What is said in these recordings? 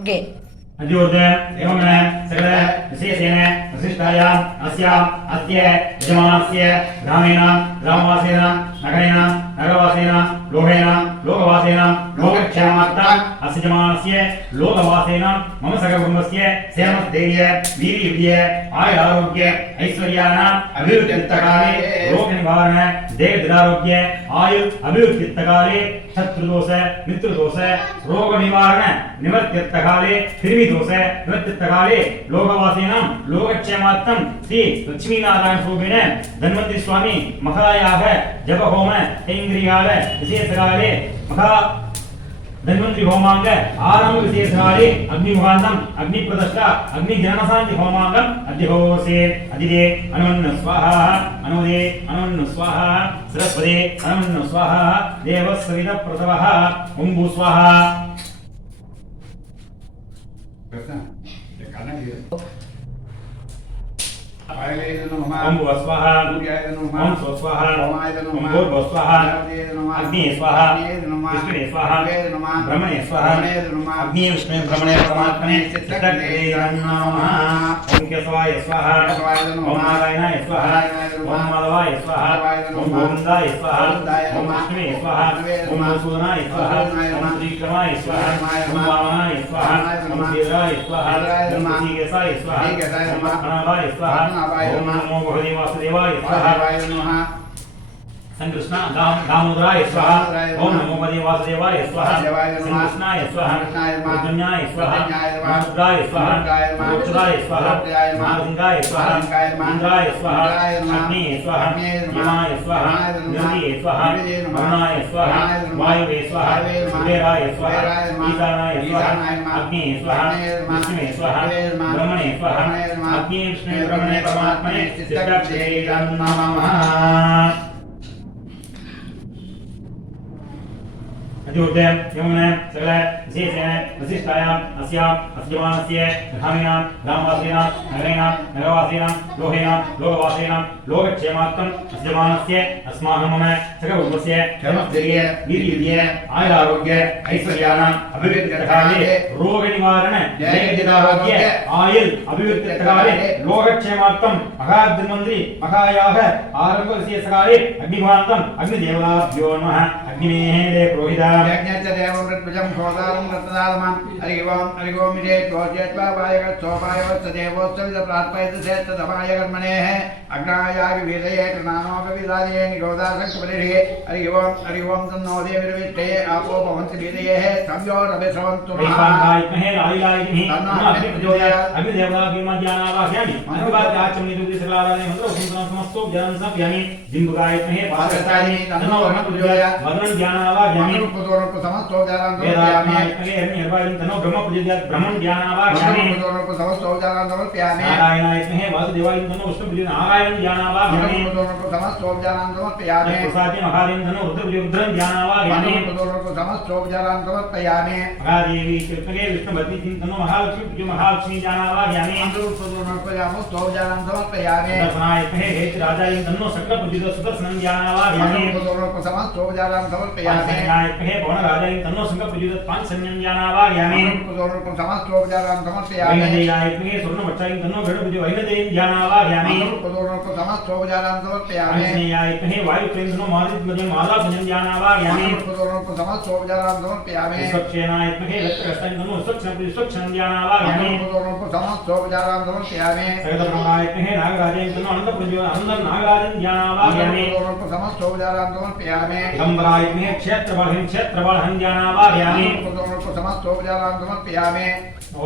Okay अद्योदय एवं सकल विशेषेण विशिष्टायाम् अस्याम् अद्य यजमानस्य ग्रामेण ग्रामवासेन नगरेण नगरवासेन लोकेन लोकवासेन लोकक्षेमार्थम् अस्य यजमानस्य लोकवासेन मम सकलकुटुम्बस्य क्षेमस्थैर्य वीर्यविजय आयुरारोग्य ऐश्वर्याणाम् अभिवृद्ध्यर्थकाले रोगनिवारण देहदृढारोग्य आयु अभिवृद्ध्यर्थकाले शत्रुदोष मित्रदोष रोगनिवारण निवर्त्यर्थकाले दोष निवृत्तिकाले लोकवासीनां लोकक्षेमार्थं श्री लक्ष्मीनारायण स्वरूपेण धन्वंतरि स्वामी महायाः जप होम ऐन्द्रियाल विशेषकाले महा धन्वंतरि होमांग आरंभ विशेषकाले अग्निमुखान्तम् अग्निप्रतिष्ठा अग्निजननशान्ति होमांगम् अद्यहोसे अधिदे अनुमन्न स्वाहा अनुदे अनुमन्न स्वाहा सरस्वते अनुमन्न स्वाहा देवस्सविता प्रसवः ओं स्वाहा ओम स्वाहा ओम स्वाहा ओम भूर्भुवः स्वाहा अग्नि स्वाहा विष्णु स्वाहा ब्रह्मणे स्वाहा अग्नि विष्णु ब्रह्मणे परमात्मने चित्तये नमः ओम केशवाय स्वाहा ओम नारायणाय स्वाहा ओम माधवाय स्वाहा ओम गोविंदाय स्वाहा ओम विष्णुवे स्वाहा ओम मधुसूदनाय स्वाहा ओम त्रिविक्रमाय स्वाहा ओम वामनाय स्वाहा ओम श्रीधराय स्वाहा ओम ऋषिकेशाय स्वाहा ओम प्रणवाय स्वाहा ओम नमो भगवते वासुदेवाय स्वाहा संकृष्ण दामोदराय स्वाहा ओम नमो भगवते वासुदेवाय स्वाहा संकृष्णाय स्वाहा अर्जुन्याय स्वाहा रुद्राय स्वाहा रुद्राय स्वाहा नारसिंहाय स्वाहा इंद्राय स्वाहा अग्नि स्वाहा यमाय स्वाहा निरुये स्वाहा वरुणाय स्वाहा वायुवे स्वाहा कुबेराय स्वाहा ईशानाय स्वाहा अग्नि स्वाहा विष्णुवे स्वाहा ब्रह्मणे स्वाहा अग्नि विष्णु ब्रह्मणे परमात्मने चित्तये नमः अद्योदय एवं सकल विशेषेण विशिष्टायाम् अस्याम् अस्यमानस्य ग्रामीणां ग्रामवासीनां नगरेण नगरवासीनां लोकेन लोकवासीनां लोकक्षेमार्थम् अस्यमानस्य अस्माकं मम सकलकुटुम्बस्य क्षेमस्थैर्य वीर्यविजय आयुरारोग्य ऐश्वर्याणाम् अभिवृद्ध्यर्थकाले रोगनिवारण देहदृढारोग्य आयुर् अभिवृद्ध्यर्थकाले लोकक्षेमार्थं महाधन्वंतरि महायाः आरम्भ विशेषकाले अग्निभान्तम् अग्निदेवताभ्यो नमः अग्निमेहे पुरोहिता यज्ञस्य देववृत्तजं खोदारं रत्नादमं हरिओम इदे तोजेत्वायगत्सोपायवत्सदेवोत्सविद प्रार्थयतसेत्तदपायकर्मणेः अग्नायागि वेदये कृणानोपविदादये निगोदासङ्कपरिः हरिओम तन्नो देवीर्विष्टे आपो भवन्ति वेदयेः संयोरभिस्रवन्तु महाकायिमहे लालिलायिमहे अग्निदेवताभिमज्ञानावाह्यामि अनुवाद्याचमनिदुदिसकलाराधने मन्त्रोपसंतनं समस्तो ज्ञानं समयामि जिम्बुगायिमहे पादस्तानि तन्नो वर्णपूजोय वर्णं ज्ञानावाह्यामि पुतोरको समस्तो ज्ञानान्दो यामि निर्वायं तन्नो ब्रह्मपूजोय ब्रह्मं ज्ञानावाह्यामि पुतोरको समस्तो ज्ञानान्दो प्यामि नारायणायिमहे वासुदेवाय तन्नो विष्णुपूजोय नारायणं ज्ञानावाह्यामि पुतोरको समस्तो ज्ञानान्दो प्यामि प्रसादे महादेव तन्नो रुद्रं ज्ञानावाह्यामि पुतोरको समस्तो ज्ञानान्दो प्यामि महादेवी कृष्णगे विष्णुपति तन्नो महालक्ष्मी महालक्ष्मी ज्ञानावाह्यामि पुतोरको समस्तो ज्ञानान्दो प्यामि दर्शनायिमहे हेतराजाय तन्नो सकलपूजित सुदर्शनं ज्ञानावाह्यामि पुतोरको समस्तो ज्ञानान्दो प्यामि नायिमहे भवनराजाय तन्नो सकलपूजित पांचसन्यं ज्ञानावाह्यामि पुतोरको समस्तो ज्ञानान्दो प्यामि वैनदेयायिमहे स्वर्णवक्षाय तन्नो गणपति वैनदेयं ज्ञानावाह्यामि पुतोरको समस्तो ज्ञानान्दो प्यामि नायिमहे वायुप्रेन्द्रो मारुतिमदे मालासनं ज्ञानावाह्यामि पुतोरको समस्तो ज्ञानान्दो प्यामि स्वच्छेनायिमहे लक्ष्यकस्तं तन्नो स्वच्छं ज्ञानावाह्यामि पुतोरको समस्तो ज्ञानान्दो प्यामि सकलब्रह्मणायिमहे नागराजाय तन्नो अनन्तपुञ्जो नागराजं ज्ञानावाह्यामि पुतोरको समस्तो ज्ञानान्दो प्यामि दिगम्बरायिमहे क्षेत्रबलहं ज्ञानावाह्यामि पुतोरको समस्तो ज्ञानान्दो प्यामि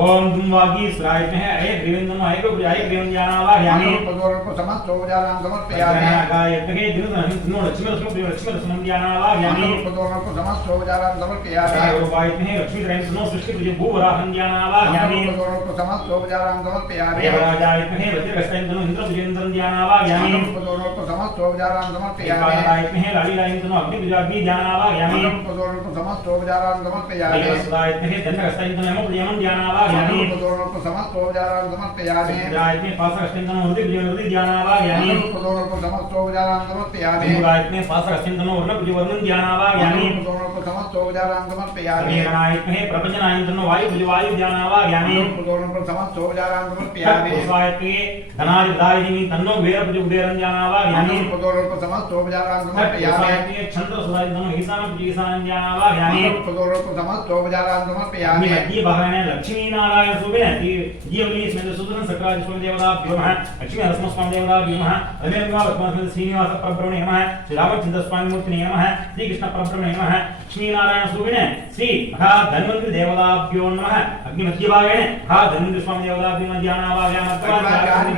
ओम दुम्वागीश्वरायिमहे अयग्रीवेन्दनो अयग्रीवं ज्ञानावाह्यामि पुतोरको समस्तो ज्ञानान्दो प्यामि गायत्महे दिननो लक्ष्मीरत्नं ज्ञानावाह्यामि पुतोरको समस्तो ज्ञानान्दो प्यामि गायत्महे लक्ष्मीरत्नो सृष्टिपूज्य भूवराहं ज्ञानावाह्यामि पुतोरको समस्तो ज्ञानान्दो प्यामि देवराजायिमहे वज्रकस्तैन्दनो इन्द्रपुजेन्द्रं ज्ञानावाह्यामि पुतोरको समस्तो ज्ञानान्दो प्यामि गायत्महे लालिलायिन्दनो अग्निपुजाग्नि ज्ञानावाह्यामि पुतोरको समस्तो ज्ञानान्दो प्यामि सुदायत्महे दण्डकस्तैतनमो प्रियमं ध्यानावाहयामि रूपदोरल्प समस्तोपचारान् समर्पयामि सुदायत्मे पासकस्तैतनो हृदि ध्यानावाहयामि रूपदोरल्प समस्तोपचारान् समर्पयामि सुदायत्मे पासकस्तैतनो वर्णं ध्यानावाहयामि रूपदोरल्प समस्तोपचारान् समर्पयामि समीरणायत्महे प्रपञ्चनायतनो वायु ध्यानावाहयामि रूपदोरल्प समस्तोपचारान् समर्पयामि सुदायत्मे धनादिदायिनी तन्नो वेरपुजुदेरं ध्यानावाहयामि रूपदोरल्प समस्तोपचारान् समर्पयामि सुदायत्मे छन्द्र सुदायतनो ईशानं ध्यानावाहयामि रूपदोरल्प समस्तोपचारान् समर्पयामि ये भगवान लक्ष्मी नारायण सुबह जीवनी इसमें सुदर्शन सक्राज स्वामी देवताभ्यो नमः लक्ष्मी नरसिंह स्वामी देवताभ्यो नमः अमेरिका वर्तमान श्रीनिवास परब्रह्मणे नमः श्री रामचंद्र स्वामी मूर्ति नमः श्री कृष्ण परब्रह्मणे नमः लक्ष्मी नारायण सुबह श्री महा धन्वंतरि देवताभ्यो नमः अग्नि मध्य भागे महा धन्वंतरि स्वामी देवताभ्यो नमः ध्यानावाहयामि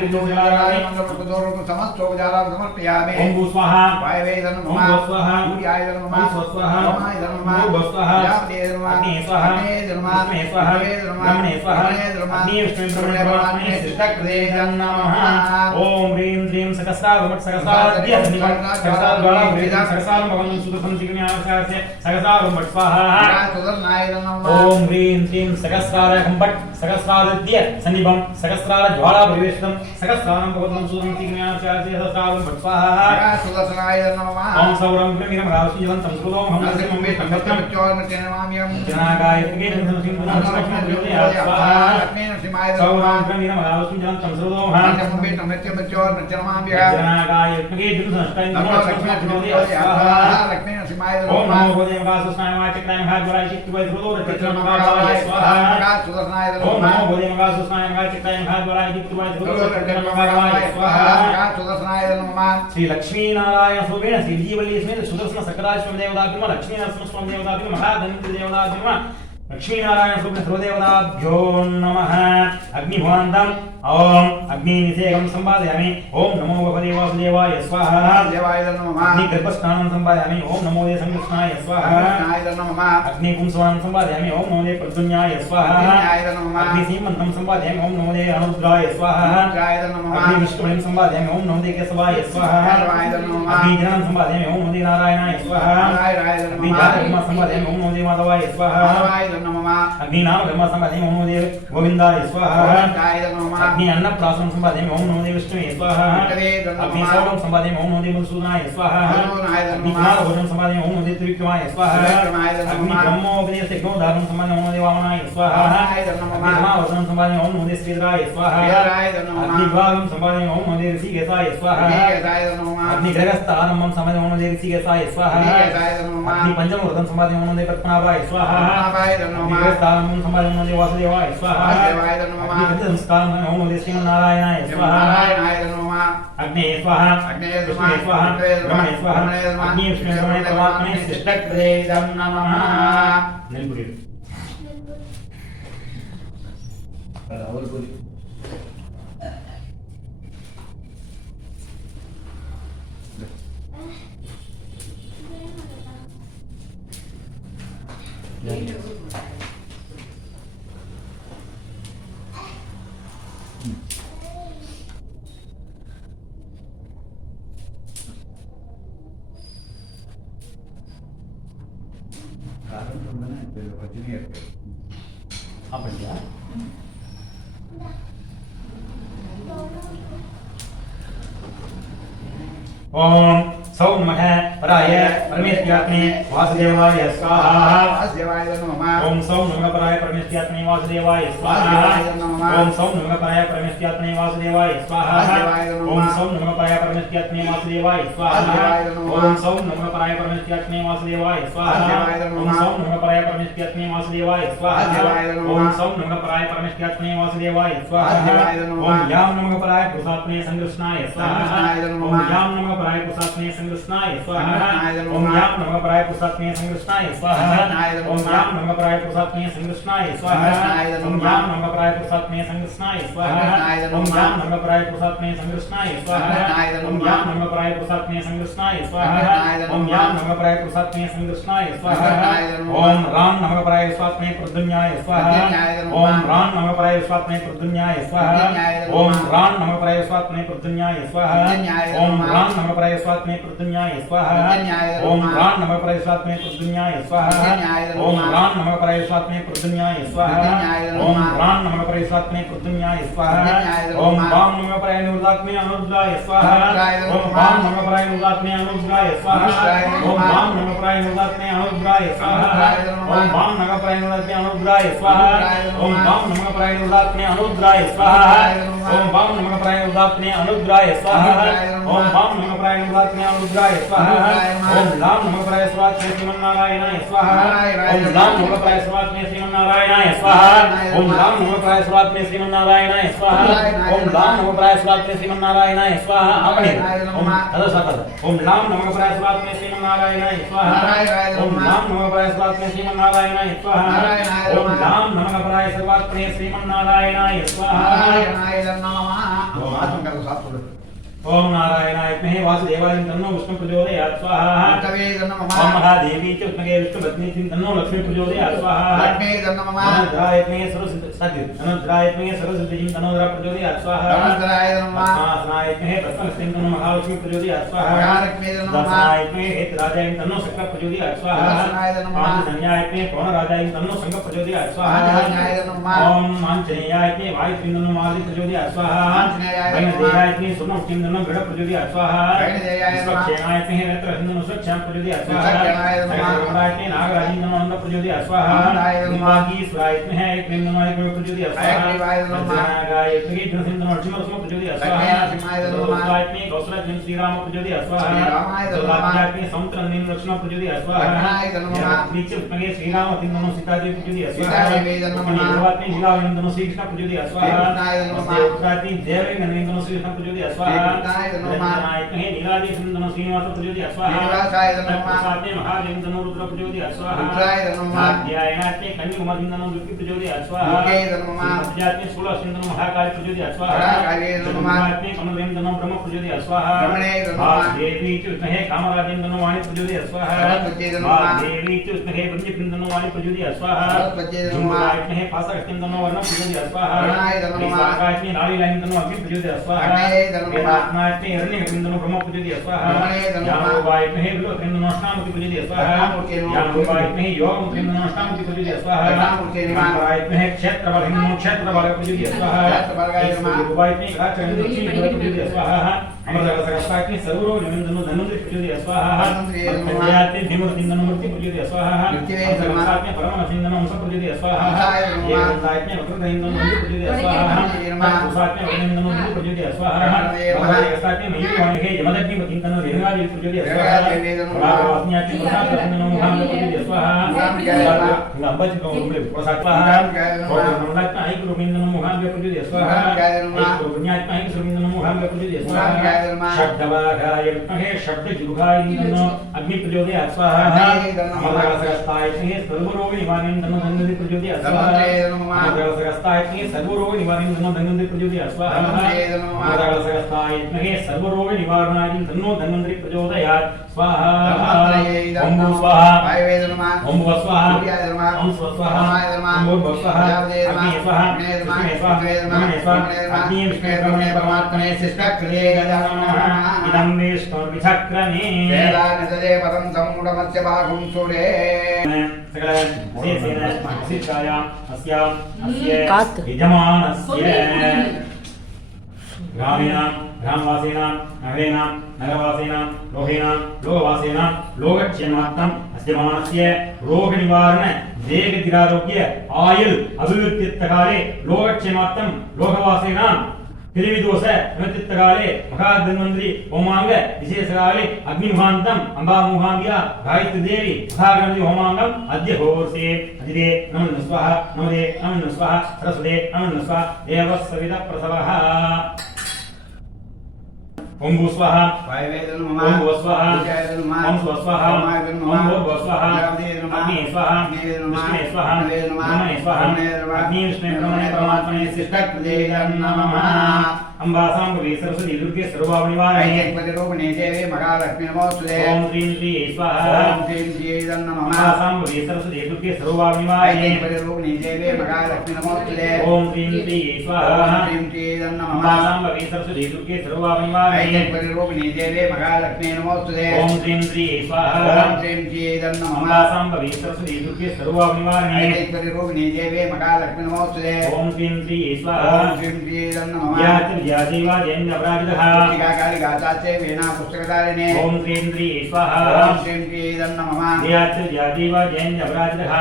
रूपदोरल्प समस्तोपचारान् समर्पयामि ओम भू स्वाहा वायवे नमः ओम भू स्वाहा सूर्याय नमः ओम स्वाहा सोमाय नमः ओम भू स्वाहा यावते नमः अग्नि स्वाहा विष्णुवे स्वाहा नमः ब्रह्मणे स्वाहा नमः अग्नि विष्णु ब्रह्मणे ब्रह्मणे सिद्धकृते नमः ओम ह्रीं ह्रीं सकसारवट सकसारद्य सकसारद्वारा वेदं सकसारं भगवन् सुदर्शन जिज्ञासास्य सकसारवट स्वाहा सुदर्शनाय नमः ओम ह्रीं ह्रीं सकसारवट सकसारद्य सन्निभं सकसारज्वाला परिवेष्टं सकसारं भगवन् सुदर्शन जिज्ञासास्य सकसारवट स्वाहा सुदर्शनाय नमः ओम सौरं ब्रह्मिरं रावसिजलं संस्कृतं हम नमः तम्बतं जनागायत्गे श्री लक्ष्मी नारायण सुबेन श्री जीवल्ली समेत सुदर्शन सकराज स्वामी देवताभ्यो लक्ष्मी नरसिंह स्वामी देवताभ्यो महाधन्वंतरि देवताभ्यो लक्ष्मी नारायण सुबेन सर्वदेवताभ्यो नमः अग्निभवान्तम् ओम अग्निनिषेकं संवादयामि ओम नमो भगवते वासुदेवाय स्वाहा देवाय नमः अग्निगर्भस्नानं संवादयामि ओम नमो देव संकृष्णाय स्वाहा नमः अग्निपुंसवानं संवादयामि ओम नमो देव प्रद्युम्नाय स्वाहा अग्निसीमन्तं संवादयामि ओम नमो देव अनुरुद्राय स्वाहा अग्निविष्णुबलिं संवादयामि ओम नमो देव केशवाय स्वाहा अग्निजनं संवादयामि ओम नमो देव नारायणाय स्वाहा अग्निजातकर्म संवादयामि ओम नमो देव माधवाय स्वाहा अग्निनाम कर्म संवादयामि ओम नमो देव गोविन्दाय स्वाहा अग्नि अन्नप्राशनं संवादयामि ओम नमो देव विष्णुवे स्वाहा अग्नि सौरं संवादयामि ओम नमो देव मधुसूदनाय स्वाहा अग्नि कुमारभोजनं संवादयामि ओम नमो देव त्रिविक्रमाय स्वाहा अग्नि ब्रह्मोपदेशयज्ञोदानं संवादयामि ओम नमो देव वामनाय स्वाहा अग्नि समावसनं संवादयामि ओम नमो देव श्रीधराय स्वाहा अग्नि विभागं संवादयामि ओम नमो देव ऋषिकेशाय स्वाहा अग्नि गृहस्थानमं संवादयामि ओम नमो देव ऋषिकेशाय स्वाहा अग्नि पंचमूर्तं संवादयामि ओम नमो देव पद्मनाभाय स्वाहा अग्नि गृहस्थानमं संवादयामि ओम नमो देव वासुदेवाय स्वाहा अग्नि संस्कारं ओम नमो देव श्रीमन्नारायणाय स्वाहा अग्ने स्वाहा विष्णुवे स्वाहा ब्रह्मणे स्वाहा अग्नि विष्णु ब्रह्मणे परमात्मने सिद्धकृते नमः निलपुरी apa dia? ओम सौ नमः पराय परमेश्वरात्मे वासुदेवाय स्वाहा ओम सौ नमः पराय परमेश्वरात्मे वासुदेवाय स्वाहा ओम सौ नमः पराय परमेश्वरात्मे वासुदेवाय स्वाहा ओम सौ नमः पराय परमेश्वरात्मे वासुदेवाय स्वाहा ओम सौ नमः पराय परमेश्वरात्मे वासुदेवाय स्वाहा ओम सौ नमः पराय परमेश्वरात्मे वासुदेवाय स्वाहा ओम सौ नमः पराय परमेश्वरात्मे वासुदेवाय स्वाहा ओम याम नमः पराय पुरुषात्मे संकृष्णाय स्वाहा ओम याम नमः पराय पुरुषात्मे संकृष्णाय स्वाहा ओम याम नमः पराय पुरुषात्मे संकृष्णाय स्वाहा ओम याम नमः पराय पुरुषात्मे संकृष्णाय स्वाहा ओम याम नमः पराय पुरुषात्मे संकृष्णाय स्वाहा ओम याम नमः पराय पुरुषात्मे संकृष्णाय स्वाहा ओम याम नमः पराय पुरुषात्मे संकृष्णाय स्वाहा ओम याम नमः पराय पुरुषात्मे संकृष्णाय स्वाहा ओम राम नमः पराय स्वात्मे प्रद्युम्नाय स्वाहा ओम राम नमः पराय स्वात्मे प्रद्युम्नाय स्वाहा ओम राम नमः पराय स्वात्मे प्रद्युम्नाय स्वाहा ओम राम नमः पराय स्वात्मे प्रद्युम्नाय स्वाहा ओम राम नमः परमेश्वरात्मे पृथ्व्याय स्वाहा ओम राम नमः परमेश्वरात्मे पृथ्व्याय स्वाहा ओम राम नमः परमेश्वरात्मे पृथ्व्याय स्वाहा ओम वाम नमः परमेश्वरात्मे अनुरुद्राय स्वाहा ओम वाम नमः परमेश्वरात्मे अनुरुद्राय स्वाहा ओम वाम नमः परमेश्वरात्मे अनुरुद्राय स्वाहा ओम वाम नमः परमेश्वरात्मे अनुरुद्राय स्वाहा ओम वाम नमः परमेश्वरात्मे अनुरुद्राय स्वाहा ओम वाम नमः परमेश्वरात्मे अनुरुद्राय स्वाहा ओम वाम नमः परमेश्वरात्मे अनुरुद्राय स्वाहा ओम लाम नमः परमेश्वरात्मे श्रीमन्नारायणाय स्वाहा ओम लाम नमः परमेश्वरात्मे श्रीमन्नारायणाय स्वाहा ओम लाम नमः परमेश्वरात्मे श्रीमन्नारायणाय स्वाहा ओम लाम नमः परमेश्वरात्मे श्रीमन्नारायणाय स्वाहा अपने ओम तद सकल ओम लाम नमः परमेश्वरात्मे श्रीमन्नारायणाय स्वाहा ओम लाम नमः परमेश्वरात्मे श्रीमन्नारायणाय स्वाहा ओम लाम नमः परमेश्वरात्मे श्रीमन्नारायणाय स्वाहा ओम नारायणाय विद्महे वासुदेवाय तन्नो विष्णु प्रचोदयात् स्वाहा ओम महादेवी च विद्महे विष्णुपत्नी तन्नो लक्ष्मी प्रचोदयात् स्वाहा अनंतराय विद्महे सरस्वती तन्नो रुद्र प्रचोदयात् स्वाहा अस्माय विद्महे प्रसन्नस्तेन तन्नो महालक्ष्मी प्रचोदयात् स्वाहा दशनाय विद्महे हेतराजाय तन्नो शक्र प्रचोदयात् स्वाहा पांचजन्याय विद्महे पवनराजाय तन्नो शंख प्रचोदयात् स्वाहा ओम मांचनेयाय विद्महे वायु तन्नो माली प्रचोदयात् स्वाहा वैनदेयाय विद्महे सुनो गृह प्रचोदयात् स्वाहा विश्वक्षेणाय विद्महे नेत्रहिन्दनु स्वच्छां प्रचोदयात् स्वाहा नागराय विद्महे नागराजिन्दनु आनन्द प्रचोदयात् स्वाहा वागीश्वराय विद्महे क्रीन्दनाय गृह प्रचोदयात् स्वाहा नागाय विद्महे धनसिन्दनु लक्ष्मणस्म प्रचोदयात् स्वाहा रुद्राय विद्महे कौसलाय श्रीराम प्रचोदयात् स्वाहा सुलाभ्याय विद्महे समुद्रनन्दन लक्ष्मण प्रचोदयात् स्वाहा नीच विद्महे श्रीराम तिन्दनु सीतादेवी प्रचोदयात् स्वाहा निर्वात्मे लीलाविन्दनु श्रीकृष्ण प्रचोदयात् स्वाहा देवताति देवैनन्दनु श्रीकृष्ण प्रचोदयात् स्वाहा नायकहे नीलादि सिंधनु श्रीनिवास प्रचोदयात् स्वाहा सात्मे महादेवन्दनु रुद्र प्रचोदयात् स्वाहा ध्यायनात्मे कन्याकुमारिन्दनु दुर्गे प्रचोदयात् स्वाहा मध्यात्मे शूलसिंधनु महाकाली प्रचोदयात् स्वाहा चतुर्थात्मे कमलेन्दनु ब्रह्म प्रचोदयात् स्वाहा देवी च विद्महे कामराजेन्दनु वाणी प्रचोदयात् स्वाहा देवी च विद्महे वन्यपिन्दनु वाणी प्रचोदयात् स्वाहा जुम्बात्मे पासकस्तिन्दनु वर्ण प्रचोदयात् स्वाहा विशाखात्मे नालीलाइन्दनु अग्नि प्रचोदयात् स्वाहा वेदात्मात्मे हिरण्यकपिन्दनु ब्रह्म प्रचोदयात् स्वाहा यामोवायत्मे विलोकेन्दनु अष्टामुखी प्रचोदयात् स्वाहा यामोवायत्मे योगमुखेन्दनु अष्टामुखी प्रचोदयात् स्वाहा यामोवायत्मे क्षेत्रबलहिन्दनु क्षेत्रबल प्रचोदयात् स्वाहा यामोवायत्मे राचरन्दनु लक्ष्मी प्रचोदयात् स्वाहा अमृतरसकस्तात्मे सर्वरोग निवेन्दनु धन्वन्तरि प्रचोदयात् स्वाहा अध्यात्मे धीमूर्तिन्दनु मूर्ति प्रचोदयात् स्वाहा अमृतरसात्मे परमनसिन्दनु हंस प्रचोदयात् स्वाहा एवंतात्मे वक्रतहिन्दनु वन्दि प्रचोदयात् स्वाहा पुरुषात्मे वदनेन्दनु वन्दि प्रचोदयात् स्वाहा महादेवस्तात्मे मयूरवाणिहे यमदग्निपतिन्दनु रेणुगादि प्रचोदयात् स्वाहा प्रागवास्न्यात्मे प्रसादसिन्दनु मुहाम्ब प्रचोदयात् स्वाहा लंबचिको उम्रे प्रसादवाहा रोगनमलात्मे ऐक्यरुमिन्दनु मुहाम्ब प्रचोदयात् स्वाहा ऐक्यरुण्यात्मे ऐक्यरुमिन्दनु मुहाम्ब प्रचोदयात् स्वाहा शब्दवागाय विद्महे शब्दजुगायन्दनु अग्नि प्रचोदयात् स्वाहा अमृतरसकस्तात्मे सर्वरोग निवारणन्दनु धन्वन्तरि प्रचोदयात् स्वाहा अमृतरसकस्तात्मे सर्वरोग निवारणन्दनु धन्वन्तरि प्रचोदयात् स्वाहा अमृतरसकस्तात्मे सर्वरोग निवारणाय तन्नो धन्वन्तरि प्रचोदयात् स्वाहा ओम स्वाहा ओम स्वाहा ओम स्वाहा ओम स्वाहा अग्नि स्वाहा विष्णु स्वाहा ब्रह्मणे स्वाहा अग्नि विष्णु ब्रह्मणे परमात्मने शिष्टक्रिये गजाननः इदं विष्णुर्विचक्रमे वेदानसदे पदं समुडमस्य बाहुं सुरे सकल शेषेण सिद्धायाम् अस्याम् अस्य यजमानस्य ग्रामीणां ग्रामवासीनां नगरेणां नगरवासीनां लोहेनां लोकवासीनां लोकक्षेमार्थम् अस्यमानस्य रोगनिवारण देहदिरारोग्य आयुर् अभिवृद्ध्यर्थकाले लोकक्षेमार्थं लोकवासीनां त्रिविदोष निमित्तकाले महाधन्वन्तरि होमांग विशेषकाले अग्निमुहान्तम् अम्बामुहाम्ब्या गायत्री देवी महागणपति होमांगम् अद्य होर्षे अदिते नमः स्वाहा नमदे नमः स्वाहा सरस्वते नमः स्वाहा देवः सविता प्रसवः ओम स्वाहा ओम स्वाहा ओम स्वाहा ओम स्वाहा अग्नि स्वाहा विष्णु स्वाहा ब्रह्मणे स्वाहा अग्नि विष्णु ब्रह्मणे परमात्मने शिष्टक्रिये नमः अंबासांबवी सरस्वती दुर्गे सर्वभावनिवारणे ऐक्यपतिरूपिणी देवी महालक्ष्मी नमोस्तुते ओम श्रीं श्री स्वाहा ओम श्रीं श्रीयै नमः अंबासांबवी सरस्वती दुर्गे सर्वभावनिवारणे ऐक्यपतिरूपिणी देवी महालक्ष्मी नमोस्तुते ओम श्रीं श्री स्वाहा ओम श्रीं श्रीयै नमः अंबासांबवी सरस्वती दुर्गे सर्वभावनिवारणे ऐक्यपतिरूपिणी देवी महालक्ष्मी नमोस्तुते ओम श्रीं श्री स्वाहा ओम श्रीं श्रीयै नमः अंबासांबवी सरस्वती दुर्गे सर्वभावनिवारणे ऐक्यपतिरूपिणी देवी महालक्ष्मी नमोस्तुते ओम श्रीं श्री स्वाहा ओम श्रीं श्रीयै नमः यादेवा जैन्यपराजितः कालिकाचार्य वीणा पुस्तकधारिणे ओम श्रीं श्री स्वाहा ओम श्रीं श्रीयै नमः यादेवा जैन्यपराजितः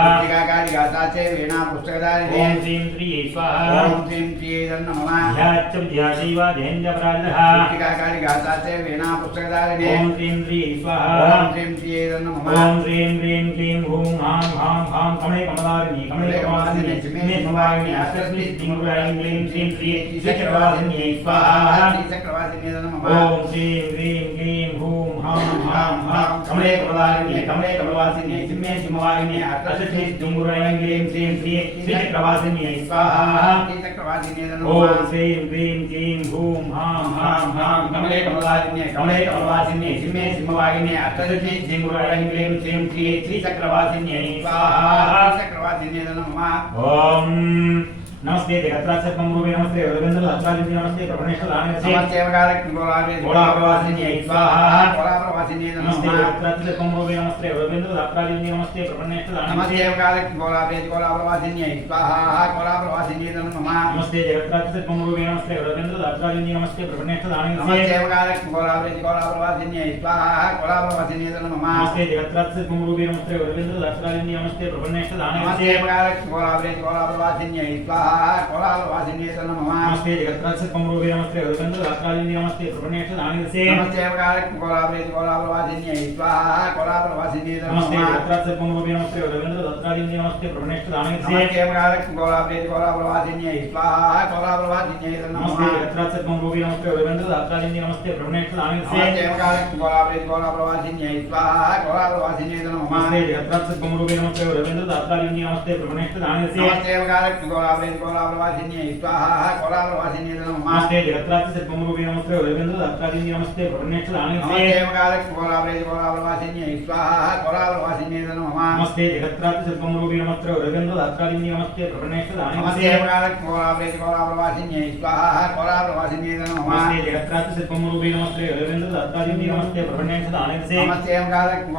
कालिकाचार्य वीणा पुस्तकधारिणे ओम श्रीं श्री स्वाहा ओम श्रीं श्रीयै नमः यादेवा जैन्यपराजितः कालिकाचार्य वीणा पुस्तकधारिणे ओम श्रीं श्री स्वाहा ओम श्रीं श्रीयै नमः ओम श्रीं ह्रीं क्लीं हूं हां हां हां कमले कमलारिणी कमले कमलारिणी चिन्मे भवारिणी अष्टमी दिङ्गुरायं क्लीं श्रीं श्री चक्रवासिन्यै स्वाहा चक्रवासिन्यै नमः ओम श्रीं ह्रीं क्लीं हूं हां हां हां कमले कमलारिणी कमले कमलवासिन्यै चिन्मे भवारिणी अष्टमी दिङ्गुरायं क्लीं श्रीं श्री चक्रवासिन्यै स्वाहा चक्रवासिन्यै नमः ओम श्रीं ह्रीं क्लीं हूं हां हां हां कमले कमलारिणी कमले कमलवासिन्यै चिन्मे भवारिणी अष्टमी दिङ्गुरायं क्लीं श्रीं श्री चक्रवासिन्यै स्वाहा चक्रवासिन्यै नमः ओम नमस्ते जगत्राचर्मं रूपे नमस्ते रविन्द्र लत्राजिति नमस्ते प्रभुनेश्वराणिसे नमस्ते महालक्ष्मी गोलाप्रवासिन्यै स्वाहा गोलाप्रवासिन्यै नमस्ते नमः जगत्राचर्मं रूपे नमस्ते रविन्द्र लत्राजिति नमस्ते प्रभुनेश्वराणिसे नमस्ते महालक्ष्मी गोलाप्रवासिन्यै स्वाहा गोलाप्रवासिन्यै नमः नमस्ते जगत्राचर्मं रूपे नमस्ते रविन्द्र लत्राजिति नमस्ते प्रभुनेश्वराणिसे नमस्ते महालक्ष्मी गोलाप्रवासिन्यै स्वाहा गोलाप्रवासिन्यै नमः नमस्ते जगत्राचर्मं रूपे नमस्ते रविन्द्र लत्राजिति नमस्ते प्रभुनेश्वराणिसे नमस्ते महालक्ष्मी गोलाप्रवासिन्यै स्वाहा गोलाप्रवासिन्यै नमः नमस्ते जगत्राचर्मं रूपे नमस्ते रविन्द्र लत्राजिति नमस्ते प्रभुनेश्वराणिसे नमस्ते महालक्ष्मी गोलाप्रवासिन्यै स्वाहा गोलाप्रवासिन्यै नमस्ते नमः जगत्राचर्मं रूपे नमस्ते रविन्द्र लत्राजिति नमस्ते प्रभुनेश्वराणिसे नमस्ते महालक्ष्मी गोलाप्रवासिन्यै स्वाहा गोलाप्रवासिन्यै नमस्ते नमः जगत्राचर्मं रूपे नमस्ते रविन्द्र लत्राजिति नमस्ते प्रभुनेश्वराणिसे नमस्ते महालक्ष्मी गोलाप्रवासिन्यै स्वाहा गोलाप्रवासिन्यै नमः नमस्ते जगत्राचर्मं रूपे नमस्ते रविन्द्र लत्राजिति नमस्ते प्रभुनेश्वराणिसे नमस्ते महालक्ष्मी गोलाप्रवासिन्यै स्वाहा गोलाप्रवासिन्यै नमः नमस्ते जगत्राचर्मं रूपे नमस्ते रविन्द्र लत्राजिति नमस्ते प्रभुनेश्वराणिसे नमस्ते महालक्ष्मी गोलाप्रवासिन्यै स्वाहा गोलाप्रवासिन्यै नमः नमस्ते जगत्राचर्मं रूपे नमस्ते रविन्द्र लत्राजिति नमस्ते प्रभुनेश्वराणिसे नमस्ते महालक्ष्मी गोलाप्रवासिन्यै स्वाहा गोलाप्रवासिन्यै नमः नमस्ते जगत्राचर्मं रूपे नमस्ते रविन्द्र लत्राजिति नमस्ते प्रभुनेश्वराणिसे नमस्ते महालक्ष्मी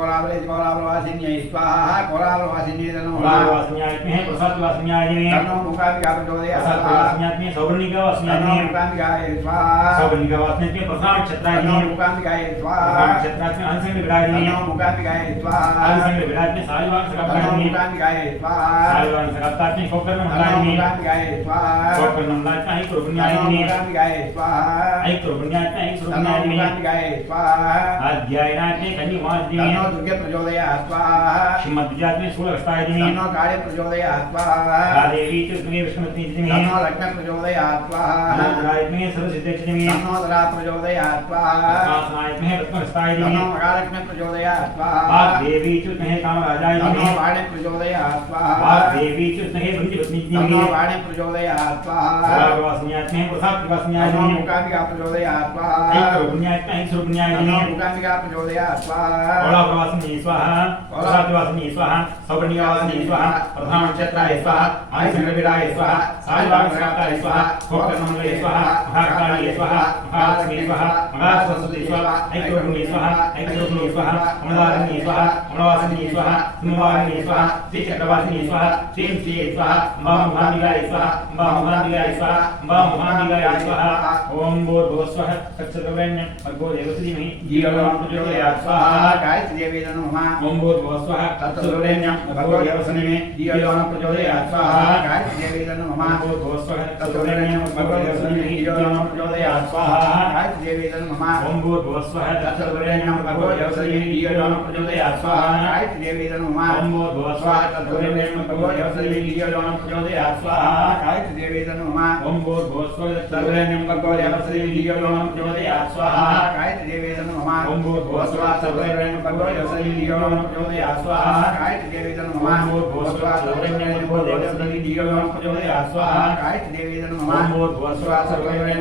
गोलाप्रवासिन्यै स्वाहा गोलाप्रवासिन्यै नमः वासन्यात्मे प्रसादवासन्यायिने तन्नो मुखाम्बिका प्रचोदयात् प्रसादवासन्यात्मे सौवर्णिका तन्नो वासन्यायिने मुखाम्बिकाय स्वाहा सौवर्णिका वासन्यात्मे प्रसाद तन्नो क्षत्रायिने मुखाम्बिकाय स्वाहा प्रसाद क्षत्रात्मे अंशंग विराजिने तन्नो मुखाम्बिकाय स्वाहा अंशंग विराजने सालिवान तन्नो सकाप्तायिने मुखाम्बिकाय स्वाहा सालिवान सकाप्तात्मे कोकर्ण तन्नो हलायिने मुखाम्बिकाय स्वाहा कोकर्ण हलायिने आई तन्नो कुरुपुण्यायिने मुखाम्बिकाय स्वाहा आई कुरुपुण्यात्मे आई तन्नो सुरुपुण्यायिने मुखाम्बिकाय स्वाहा अध्यायनात्मे कन्निवादिने तन्नो दुर्गे प्रचोदयात् स्वाहा श्रीमद्विजात्मे शूलकस्तायिने तन्नो काले प्रचोदयात् स्वाहा रादेवी चुक्मे विष्णुपत्नीजिने तन्नो लक्ष्मी प्रचोदयात् स्वाहा रायत्मे सर्वसिद्धेचिने तन्नो दरा प्रचोदयात् स्वाहा आसनायत्मे रत्नकस्तायिने तन्नो महालक्ष्मी प्रचोदयात् स्वाहा वाग्देवी चुक्मे कामराजायिने तन्नो वाणी प्रचोदयात् स्वाहा वाग्देवी चुक्मे तन्नो भृतिपत्नीजिने वाणी प्रचोदयात् स्वाहा सर्ववासन्यात्मे तन्नो प्रसादवासन्यायिने मुखाम्बिका प्रचोदयात् स्वाहा ऐक्यपुण्यात्मे ऐक्यपुण्यायिने तन्नो मुखाम्बिका प्रचोदयात् स्वाहा ओलाप्रवासिनी स्वाहा प्रसादवासिनी स्वाहा सौवर्णिकावासिनी स्वाहा प्रधानक्षत्राय स्वाहा आयुसंगविराय स्वाहा सालिवागसकाप्ताय स्वाहा कोकर्णमंगले स्वाहा महाकालीय स्वाहा महालक्ष्मी स्वाहा महासरस्वती स्वाहा ऐक्यरूपिणी स्वाहा ऐक्यरूपिणी स्वाहा कमलारिणी स्वाहा कमलवासिनी स्वाहा सिंहवाहिनी स्वाहा श्रीचक्रवासिनी स्वाहा श्रीं श्री स्वाहा अम्बा मुहाम्बिकाय स्वाहा अम्बा मुहाम्बिकाय स्वाहा अम्बा मुहाम्बिकाय स्वाहा ओम भूर्भुवस्वः तत्सवितुर्वरेण्यं भर्गो देवस्य धीमहि धियो यो न प्रचोदयात् स्वाहा गायत्री देवी नमः ओम भूर्भुवस्वः तत्सवितुर्वरेण्यं भर्गो देवस्य धीमहि धियो यो न प्रचोदयात् स्वाहा गायत्री देवी नमः ओम भूर्भुवस्वः तत्सवितुर्वरेण्यं भर्गो देवस्य धीमहि धियो यो न प्रचोदयात् स्वाहा गायत्री देवी नमः ओम भूर्भुवस्वः तत्सवितुर्वरेण्यं भर्गो देवस्य धीमहि धियो यो न प्रचोदयात् स्वाहा गायत्री देवी नमः ओम भूर्भुवस्वः तत्सवितुर्वरेण्यं भर्गो देवस्य धीमहि धियो यो न प्रचोदयात् स्वाहा गायत्री देवी नमः ओम भूर्भुवस्वः तत्सवितुर्वरेण्यं भर्गो देवस्य धीमहि धियो यो न प्रचोदयात् स्वाहा गायत्री देवी नमः ओम भूर्भुवस्वः तत्सवितुर्वरेण्यं भर्गो देवस्य धीमहि धियो यो न प्रचोदयात् स्वाहा गायत्री देवी नमः ओम भूर्भुवस्वः तत्सवितुर्वरेण्यं भर्गो देवस्य धीमहि धियो यो न प्रचोदयात् प्रचोदयात् स्वाहा गायत्री देवी नमः ओम भूर्भुवस्सुवः सर्वदेवैः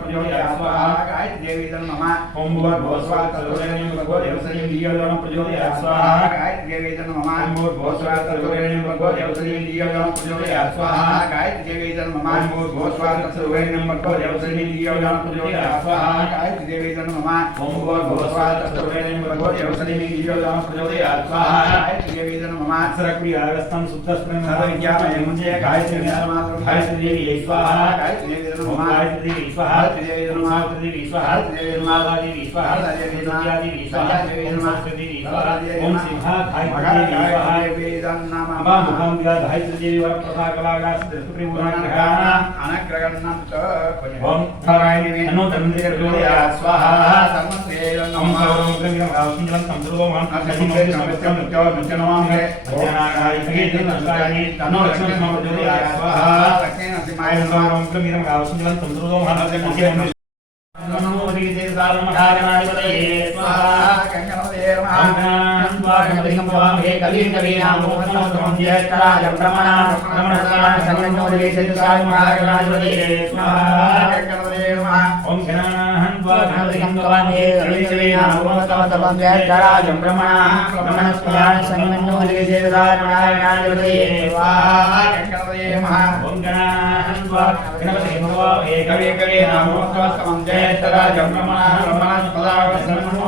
प्रचोदयात् स्वाहा गायत्री देवी नमः ओम भूर्भुवस्सुवः सर्वदेवैः प्रचोदयात् स्वाहा गायत्री देवी नमः ओम भूर्भुवस्सुवः सर्वदेवैः प्रचोदयात् स्वाहा गायत्री देवी नमः ओम भूर्भुवस्सुवः सर्वदेवैः प्रचोदयात् स्वाहा गायत्री देवी नमः ओम भूर्भुवस्सुवः सर्वदेवैः प्रचोदयात् स्वाहा गायत्री देवी नमः सरक्रियागस्तं सुप्तस्त्रं सर्वविद्यामयं जय गायत्री गायत्री देवी स्वाहा गायत्री देवी ओम नमः गायत्री देवी स्वाहा गायत्री देवी नमः गायत्री देवी स्वाहा देवी स्वाहा देवी स्वाहा देवी स्वाहा देवी स्वाहा ओम सिंहा गायत्री देवी स्वाहा अम्बा मुखाम्बिका गायत्री देवी वरप्रथा कलागा सिद्धपुरीपुराणग्रहाण ओम नारायणी तन्नो तन्त्रे प्रचोदयात् स्वाहा ओम सर्वं ग्रहं रावसिंहं तंत्रोमहं असिंहं समस्तम नित्योन्नमामहे भजनागायत्री तन्त्राणि तन्नो लक्ष्मणं प्रचोदयात् स्वाहा ओम सर्वं ग्रहं रावसिंहं तंत्रोमहं असिंहं नमो देवी महागणाधिपतये स्वाहा ओम गणानाहं द्वादशं भवामहे कलिकवीनामोस्तवं जयतराजं ब्रह्मणां संगन्नो देवदारणायणाधिपतये स्वाहा ओम गणानाहं द्वादशं भवामहे कलिकवीनामोस्तवं जयतराजं ब्रह्मणां संगन्नो देवदारणायणाधिपतये स्वाहा ओम गणानाहं द्वादशं भवामहे कलिकवीनामोस्तवं जयतराजं ब्रह्मणां संगन्नो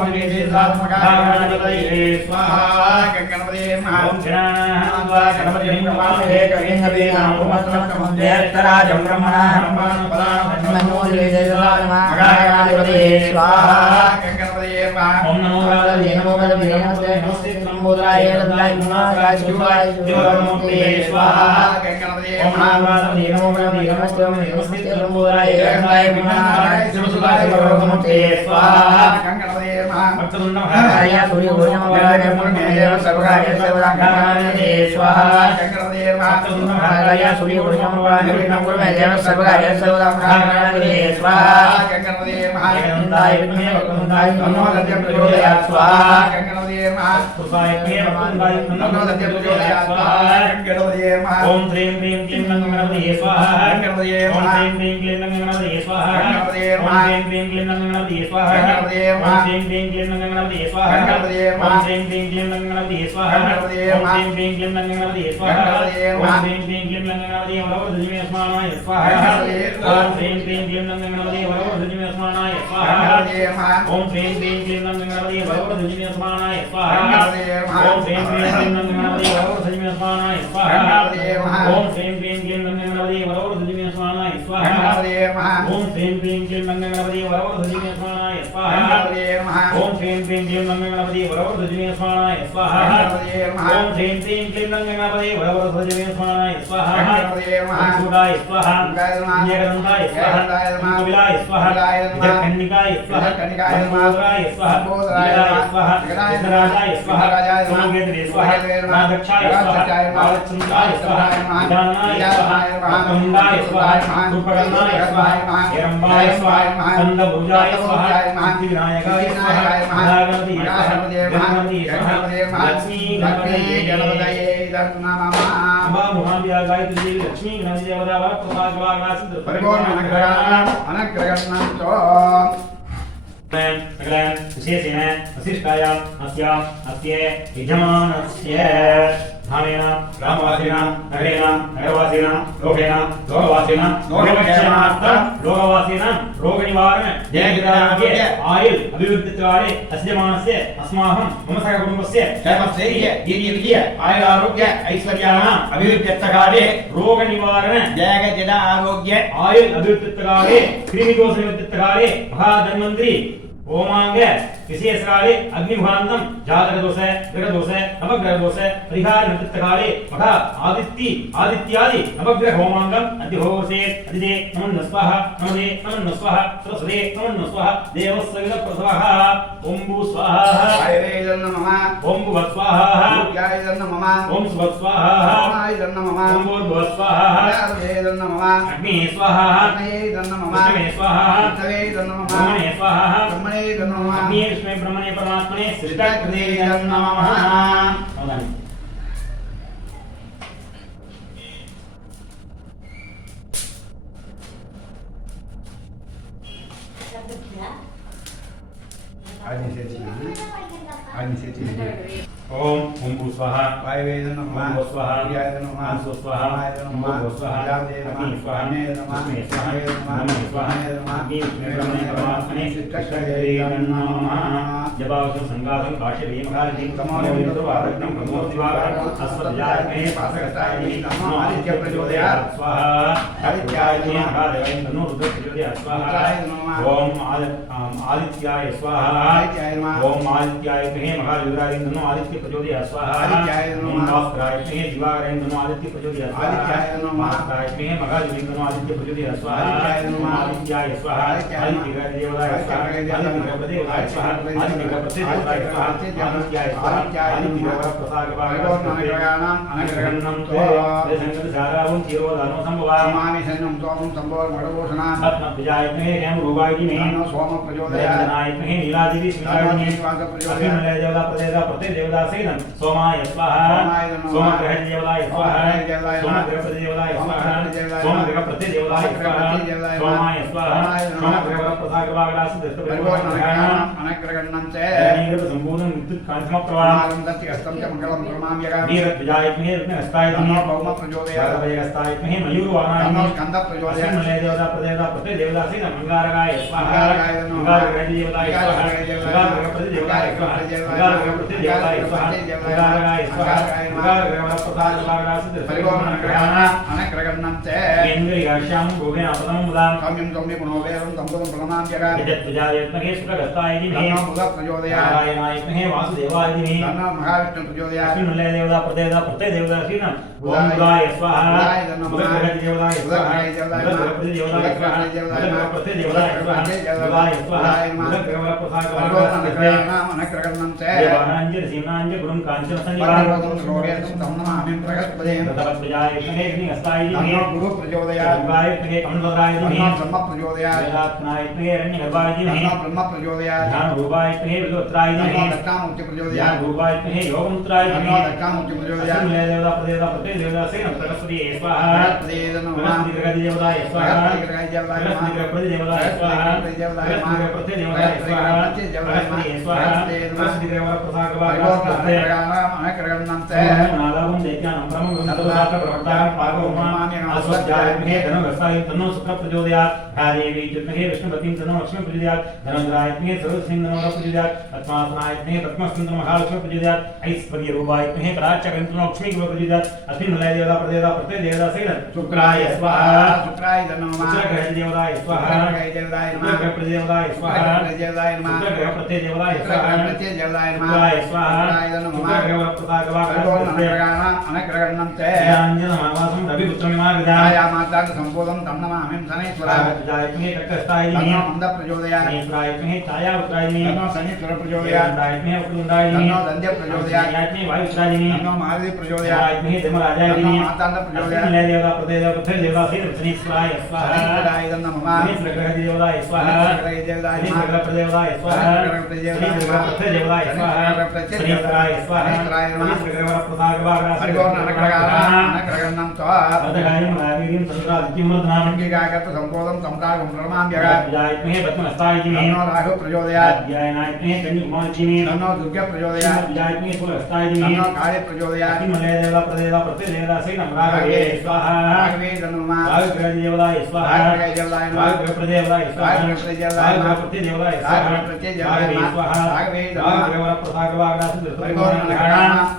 महागणाधिपतये स्वाहा ओम नमो भगवते नमो भगवते नमस्ते नमस्ते नमोदाय नमोदाय नमोदाय शिवाय शिवमूर्ते स्वाहा ओम नमो भगवते नमो भगवते नमस्ते नमस्ते नमोदाय नमोदाय नमोदाय शिवाय शिवमूर्ते स्वाहा भक्तवृंद महाराज सूर्य भोजन भगवान मुनिदेव सर्वकार्य सर्वदानते स्वाहा भक्तवृंद महाराज सूर्य भोजन भगवान मुनिदेव सर्वकार्य सर्वदानते स्वाहा गंगादेव विद्मे वक्रमुंडाय नमो दत्ते प्रचोदयात् स्वाहा गंगादेव पुष्पाय वक्रमुंडाय नमो दत्ते प्रचोदयात् स्वाहा गंगादेव ओम ह्रीं ह्रीं क्लीं गंगादेव स्वाहा गंगादेव ओम ह्रीं ह्रीं क्लीं गंगादेव स्वाहा गंगादेव ओम ह्रीं ह्रीं क्लीं गंगादेव स्वाहा गंगादेव ओम ह्रीं ह्रीं क्लीं गंगादेव स्वाहा गंगादेव ओम ह्रीं ह्रीं क्लीं गंगादेव स्वाहा गंगादेव ओम ह्रीं ह्रीं क्लीं गंगादेव स्वाहा गंगादेव ओम ह्रीं ह्रीं क्लीं गंगादेव वरवरधुमे स्मरणाय स्वाहा ओम ह्रीं ह्रीं क्लीं गंगादेव वरवरधुमे स्मरणाय स्वाहा ओम ह्रीं ह्रीं क्लीं गंगादेव वरवरधुमे स्मरणाय स्वाहा ओम ह्रीं ह्रीं क्लीं गंगादेव वरवरधुमे स्मरणाय स्वाहा ओम ह्रीं ह्रीं क्लीं गंगादेव वरवरधुमे स्मरणाय स्वाहा ओम ह्रीं ह्रीं क्लीं गंगादेव वरवरधुमे स्मरणाय स्वाहा ओम ह्रीं ह्रीं क्लीं गंगादेव वरवरधुमे स्मरणाय स्वाहा ओम ह्रीं ह्रीं क्लीं गंगादेव वरवरधुमे स्मरणाय स्वाहा ओम सूराय स्वाहा जगदम्बाय स्वाहा कपिलाय स्वाहा जगन्निकाय स्वाहा कनिकाय स्वाहा विराय स्वाहा विराजाय स्वाहा सोमवेद्रे स्वाहा नागक्षाय स्वाहा आलचन्द्राय स्वाहा दानाय स्वाहा कुंडाय स्वाहा सुपगन्नाय स्वाहा हिरण्मयाय स्वाहा चंद्रभुजाय स्वाहा सिद्धिविनायकाय स्वाहा नागवती स्वाहा गणपति स्वाहा लक्ष्मी गणपतये नमः अम्बा मुहाम्बिका गायत्री देवी लक्ष्मी गणपति देवता वरप्रथा कलागा सिद्ध परिपूर्ण अनुग्रहणं तो सकलं विशेषेण वसिष्ठायाम् अस्याम् अस्य यजमानस्य धामेन ग्रामवासिनां नगरेण नगरवासिनां लोकेन लोकवासिनां लोकवासिनां रोगनिवारण जयगिराज्ये आयुर् अभिवृद्धित्वारे अस्य यजमानस्य अस्माकं मम सहकुटुम्बस्य क्षेमस्थैर्य दीर्घविजय आयुरारोग्य ऐश्वर्याणाम् अभिवृद्ध्यर्थकाले रोगनिवारण जयगजन आरोग्य आयुर् अभिवृद्धित्वकाले कृमिदोषनिवृत्तित्वकाले महाधन्वन्तरि ओमांग विशेषकाले अग्निभान्तं जातकदोष ग्रहदोष नवग्रहदोष परिहार निवृत्तकाले महा आदित्यादि नवग्रह होमांगम अद्यहोसे अदिदे नमः स्वाहा नमदे नमः स्वाहा सरस्वते नमः स्वाहा देवस्सविद प्रसवः ओम भू स्वाहा आयुर्वेदं नमः ओम भू स्वाहा सूर्यायदं नमः ओम सुभ स्वाहा ओमायदं नमः ओम भू स्वाहा आयुर्वेदं नमः अग्नि स्वाहा अग्नेयदं नमः विष्णवे स्वाहा विष्णवेदं नमः ब्रह्मणे स्वाहा ब्रह्मणेदं नमः अग्नि विष्णु ब्रह्मणे परमात्मने श्रीकृष्णेदं नमः ओम भू स्वाहा वायवेद नमः भू स्वाहा सूर्याय नमः ओम स्वाहा भू स्वाहा अग्नि स्वाहा विष्णु स्वाहा नमः स्वाहा अग्नि नमः जबावसु संगासं काशवी महाराजी कमोनिवारकं कमोदिवारकं अस्मद्यात्मे पासकतायि नमो आदित्य प्रचोदयात् स्वाहा आदित्याय महादेवाय नमो रुद्र प्रचोदयात् स्वाहा ओम आदित्याय स्वाहा ओम आदित्याय महे महारुद्राय नमो आदित्य प्रचोदयात् स्वाहा ओम भास्कराय महे दिवाकराय नमो आदित्य प्रचोदयात् स्वाहा ओम भास्कराय महे महादेवाय नमो आदित्य प्रचोदयात् स्वाहा ओम आदित्याय स्वाहा आदित्य देवताय स्वाहा आदित्य देवताय स्वाहा आदित्य प्रत्येक स्वाहा आदित्याय स्वाहा आदित्य प्रसादभागवानां अनग्रहणं तो संगत सारावं चिरोदानो संभवा मामि सन्नं तोमं संभव मडवोषणा पद्मप्रियाय महे हेम रूपाय मे नमो सोम प्रचोदयात् नाय महे नीलादेवी स्वीकाय मे स्वाहा प्रचोदयात् अखिल देवता प्रदेवता प्रत्येक देवता सेनं सोमाय स्वाहा सोम ग्रह देवताय स्वाहा सोम ग्रह प्रदेवताय स्वाहा सोम ग्रह प्रत्येक देवताय स्वाहा सोमाय स्वाहा सोम ग्रह प्रसादभागवानां परिवर्तनानां अनग्रहणं च संपूर्ण विद्युत कांतिम प्रवाहं दत्ति हस्तं च मंगलं प्रमाम्यगामि नीरत्विजाय महे रत्नहस्ताय नमो भौम प्रचोदयात् भयहस्ताय महे मयूरवाहनाय नमो स्कंद प्रचोदयात् मले देवता प्रदेवता प्रत्येक देवता से मंगारगाय स्वाहा मंगारगाय देवताय स्वाहा मंगारगाय प्रत्येक देवताय स्वाहा मंगारगाय प्रत्येक देवताय स्वाहा मंगारगाय स्वाहा मंगारगाय प्रसादभागवानां परिवर्तनानां अनग्रहणं च केन्द्रियाश्याम भोगेन अपदं मुदां काम्यं तम्मे गुणोवेरं तम्पदं प्रमाम्यगामि यद्विजाय महे सुखहस्ताय महे प्रचोदयात् नारायणाय महे वासुदेवाय महे नमः महाविष्णु प्रचोदयात् मले देवता प्रदेवता प्रत्येक देवता से ओम गाय स्वाहा ग्रह देवताय स्वाहा ग्रह प्रत्येक देवताय स्वाहा ग्रह प्रत्येक देवताय स्वाहा गाय स्वाहा ग्रह प्रसादभागवानां अनग्रहणं च देवानांजल सीमांजल गुणं कांचन संजीवानं रोगेतं तमनमामिं प्रगतपदे तत्प्रजाय महे अग्निहस्ताय महे गुरु प्रचोदयात् गाय महे कमलवराय महे ब्रह्म प्रचोदयात् वेदात्नाय महे हिरण्यगर्भाय महे ब्रह्म प्रचोदयात् ज्ञान रूपाय महे विलोत्राय महे दत्तामूर्ति प्रचोदयात् ज्ञान रूपाय महे योगमुद्राय महे दत्तामूर्ति प्रचोदयात् मले देवता प्रदेवता प्रत्येक देवता से प्रगतपदे स्वाहा प्रदेव नमः ग्रह देवताय स्वाहा ग्रह देवताय नमः ग्रह प्रत्येक देवताय स्वाहा ग्रह प्रत्येक देवताय स्वाहा स्वाहा ग्रह प्रसादभागवानां अनग्रहणं च नादावं दैत्यानं ब्रह्मं तदोदात प्रवक्तारं पार्वमानि अस्वध्याय महे धनवस्ताय तन्नो शुक्र प्रचोदयात् देवी महे विष्णुपतिं तन्नो लक्ष्मी प्रचोदयात् धनंजराय महे सर्वसिंह नमः प्रचोदयात् पद्मासनाय महे पद्मस्कंद महालक्ष्मी प्रचोदयात् ऐश्वर्य रूपाय महे प्राच्यग्रंथ लक्ष्मी प्रचोदयात् अति मलय देवता प्रदेवता प्रत्येक देवता से शुक्राय स्वाहा शुक्राय नमः ग्रह देवताय स्वाहा ग्रह देवताय नमः ग्रह प्रदेवताय स्वाहा ग्रह देवताय नमः ग्रह प्रत्येक देवताय स्वाहा प्रत्येक देवताय नमः शुक्राय स्वाहा ग्रह प्रसादभागवानां अनग्रहणं च अंजनमावासं रविपुत्रमिमार्गदाय माता संपूर्णं तं नमामि शनेश्वराय महे कक्कस्ताय महे मंद प्रचोदयात् शनेश्वराय महे छायावत्राय महे शनेश्वर प्रचोदयात् महे वक्रतुंडाय महे दंड्य प्रचोदयात् महे वायुत्राय महे महादेव प्रचोदयात् महे धर्मराजाय महे मातांड प्रचोदयात् महे देवता प्रदेवता प्रत्येक देवता से शनेश्वराय स्वाहा शनेश्वराय नमः ग्रह देवताय स्वाहा ग्रह देवताय नमः ग्रह प्रदेवताय स्वाहा ग्रह प्रत्येक देवताय स्वाहा शनेश्वराय स्वाहा शनेश्वराय नमः ग्रह प्रसादभागवानां अनग्रहणं च अदगायं रावीरिं चंद्रादित्यं मृदनामं गायकत् संपूर्णं संतागं प्रमाम्यगात् जाय महे पद्महस्ताय महे नमो राघव प्रचोदयात् ध्यानाय महे कन्याकुमारी महे नमो दुर्गा प्रचोदयात् जाय महे फूलहस्ताय महे नमो काले प्रचोदयात् मले देवता प्रदेवता प्रत्येक देवता से राघवे स्वाहा राघवे नमः ग्रह देवताय स्वाहा ग्रह देवताय नमः ग्रह प्रदेवताय स्वाहा ग्रह प्रदेवताय नमः प्रत्येक देवताय स्वाहा प्रत्येक देवताय स्वाहा राघवे नमः ग्रह प्रसादभागवानां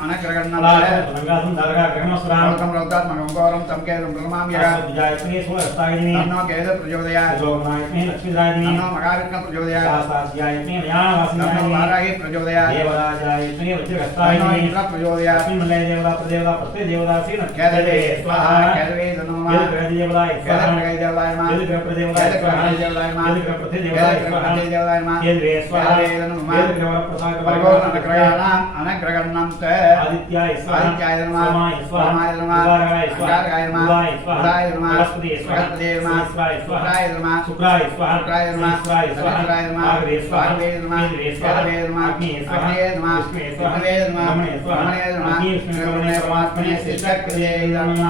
अनग्रहणं च संगासं दारगा ग्रहणस्वरां रौदात्मकं गौरं तं केदं प्रमाम्यगात् जाय महे फूलहस्ताय महे नमो केद प्रचोदयात् योगनाय महे लक्ष्मीदाय महे नमो महाविष्णु प्रचोदयात् शास्त्राय महे यावासिनाय नमो वाराहि प्रचोदयात् देवराजाय महे वज्रहस्ताय महे इंद्र प्रचोदयात् मले देवता प्रदेवता प्रत्येक देवता से केदवे स्वाहा केदवे नमः ग्रह देवताय स्वाहा ग्रह देवताय नमः ग्रह प्रदेवताय स्वाहा देवताय नमः ग्रह प्रत्येक देवताय स्वाहा देवताय नमः केदवे स्वाहा नमः ग्रह प्रसादभागवानां अनग्रहणं च आदित्याय स्वाहा सोमयाय नमः सोमाय स्वाहा सोमाय नमः उदारकाय स्वाहा उदारकाय नमः उदाय स्वाहा उदाय नमः बृहस्पतिये स्वाहा बृहस्पतिये नमः सहस्राय स्वाहा शुक्राय नमः शुक्राय स्वाहा शुक्राय नमः सहस्राय स्वाहा सहस्राय नमः भागवे स्वाहा भागवे नमः केतवे स्वाहा केतवे नमः अग्निये स्वाहा अग्निये नमः विष्णुये स्वाहा विष्णुये नमः ब्रह्मणे स्वाहा ब्रह्मणे नमः अग्नि विष्णु ब्रह्मणे परमात्मने शिष्टकृते नमः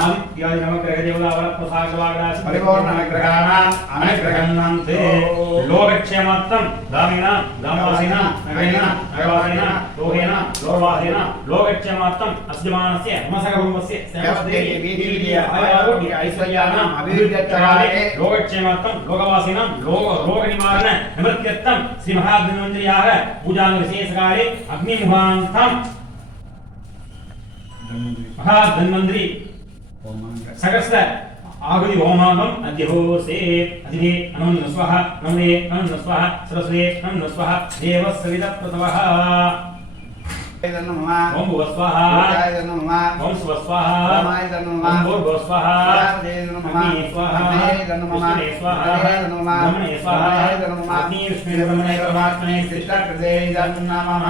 आदित्याय नमः ग्रहदेवतावर प्रसादवागराज परिपूर्ण अनुग्रहाणां अनुग्रहणां ते लोकक्षेमार्थं दामिना दामवासिना नगरेण नगरवासिना लोहेन लोकवासिना लोकक्षेमार्थं अस्यमानस्य मसकुटुम्बस्य सेवस्तेय वीर्य आरोग्य ऐश्वर्याणां अभिवृद्ध्यर्थकाले लोकक्षेमार्थं लोकवासिनां रोगनिवारण निवृत्त्यर्थं श्री महाधन्वन्तर्याः पूजाविशेषकाले अग्निमुखान्तं महाधन्वन्तरी सहस्र आहुति होमागम अद्यहोसे अधिदे नमो स्वाहा नमो स्वाहा सरस्वती नमो स्वाहा देवस्सविता प्रतवः ओम भुव स्वाहा ओम स्व स्वाहा ओम भूर्भुव स्वाहा अग्नि स्वाहा विष्णुवे स्वाहा ब्रह्मणे स्वाहा अग्नि विष्णु ब्रह्मणे परमात्मने शिष्टकृते नमः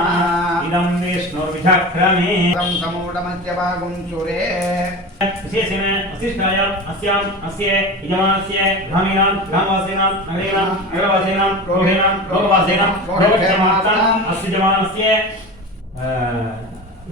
इदं विष्णुर्विधक्रमे समूढमस्य भागं चूरे विशेषेण वसिष्ठाय अस्याम् अस्य यजमानस्य ग्रामीणां ग्रामवासिनां नगरेणां नगरवासिनां लोहेनां लोकवासिनां लोकक्षेमार्थम् अस्य यजमानस्य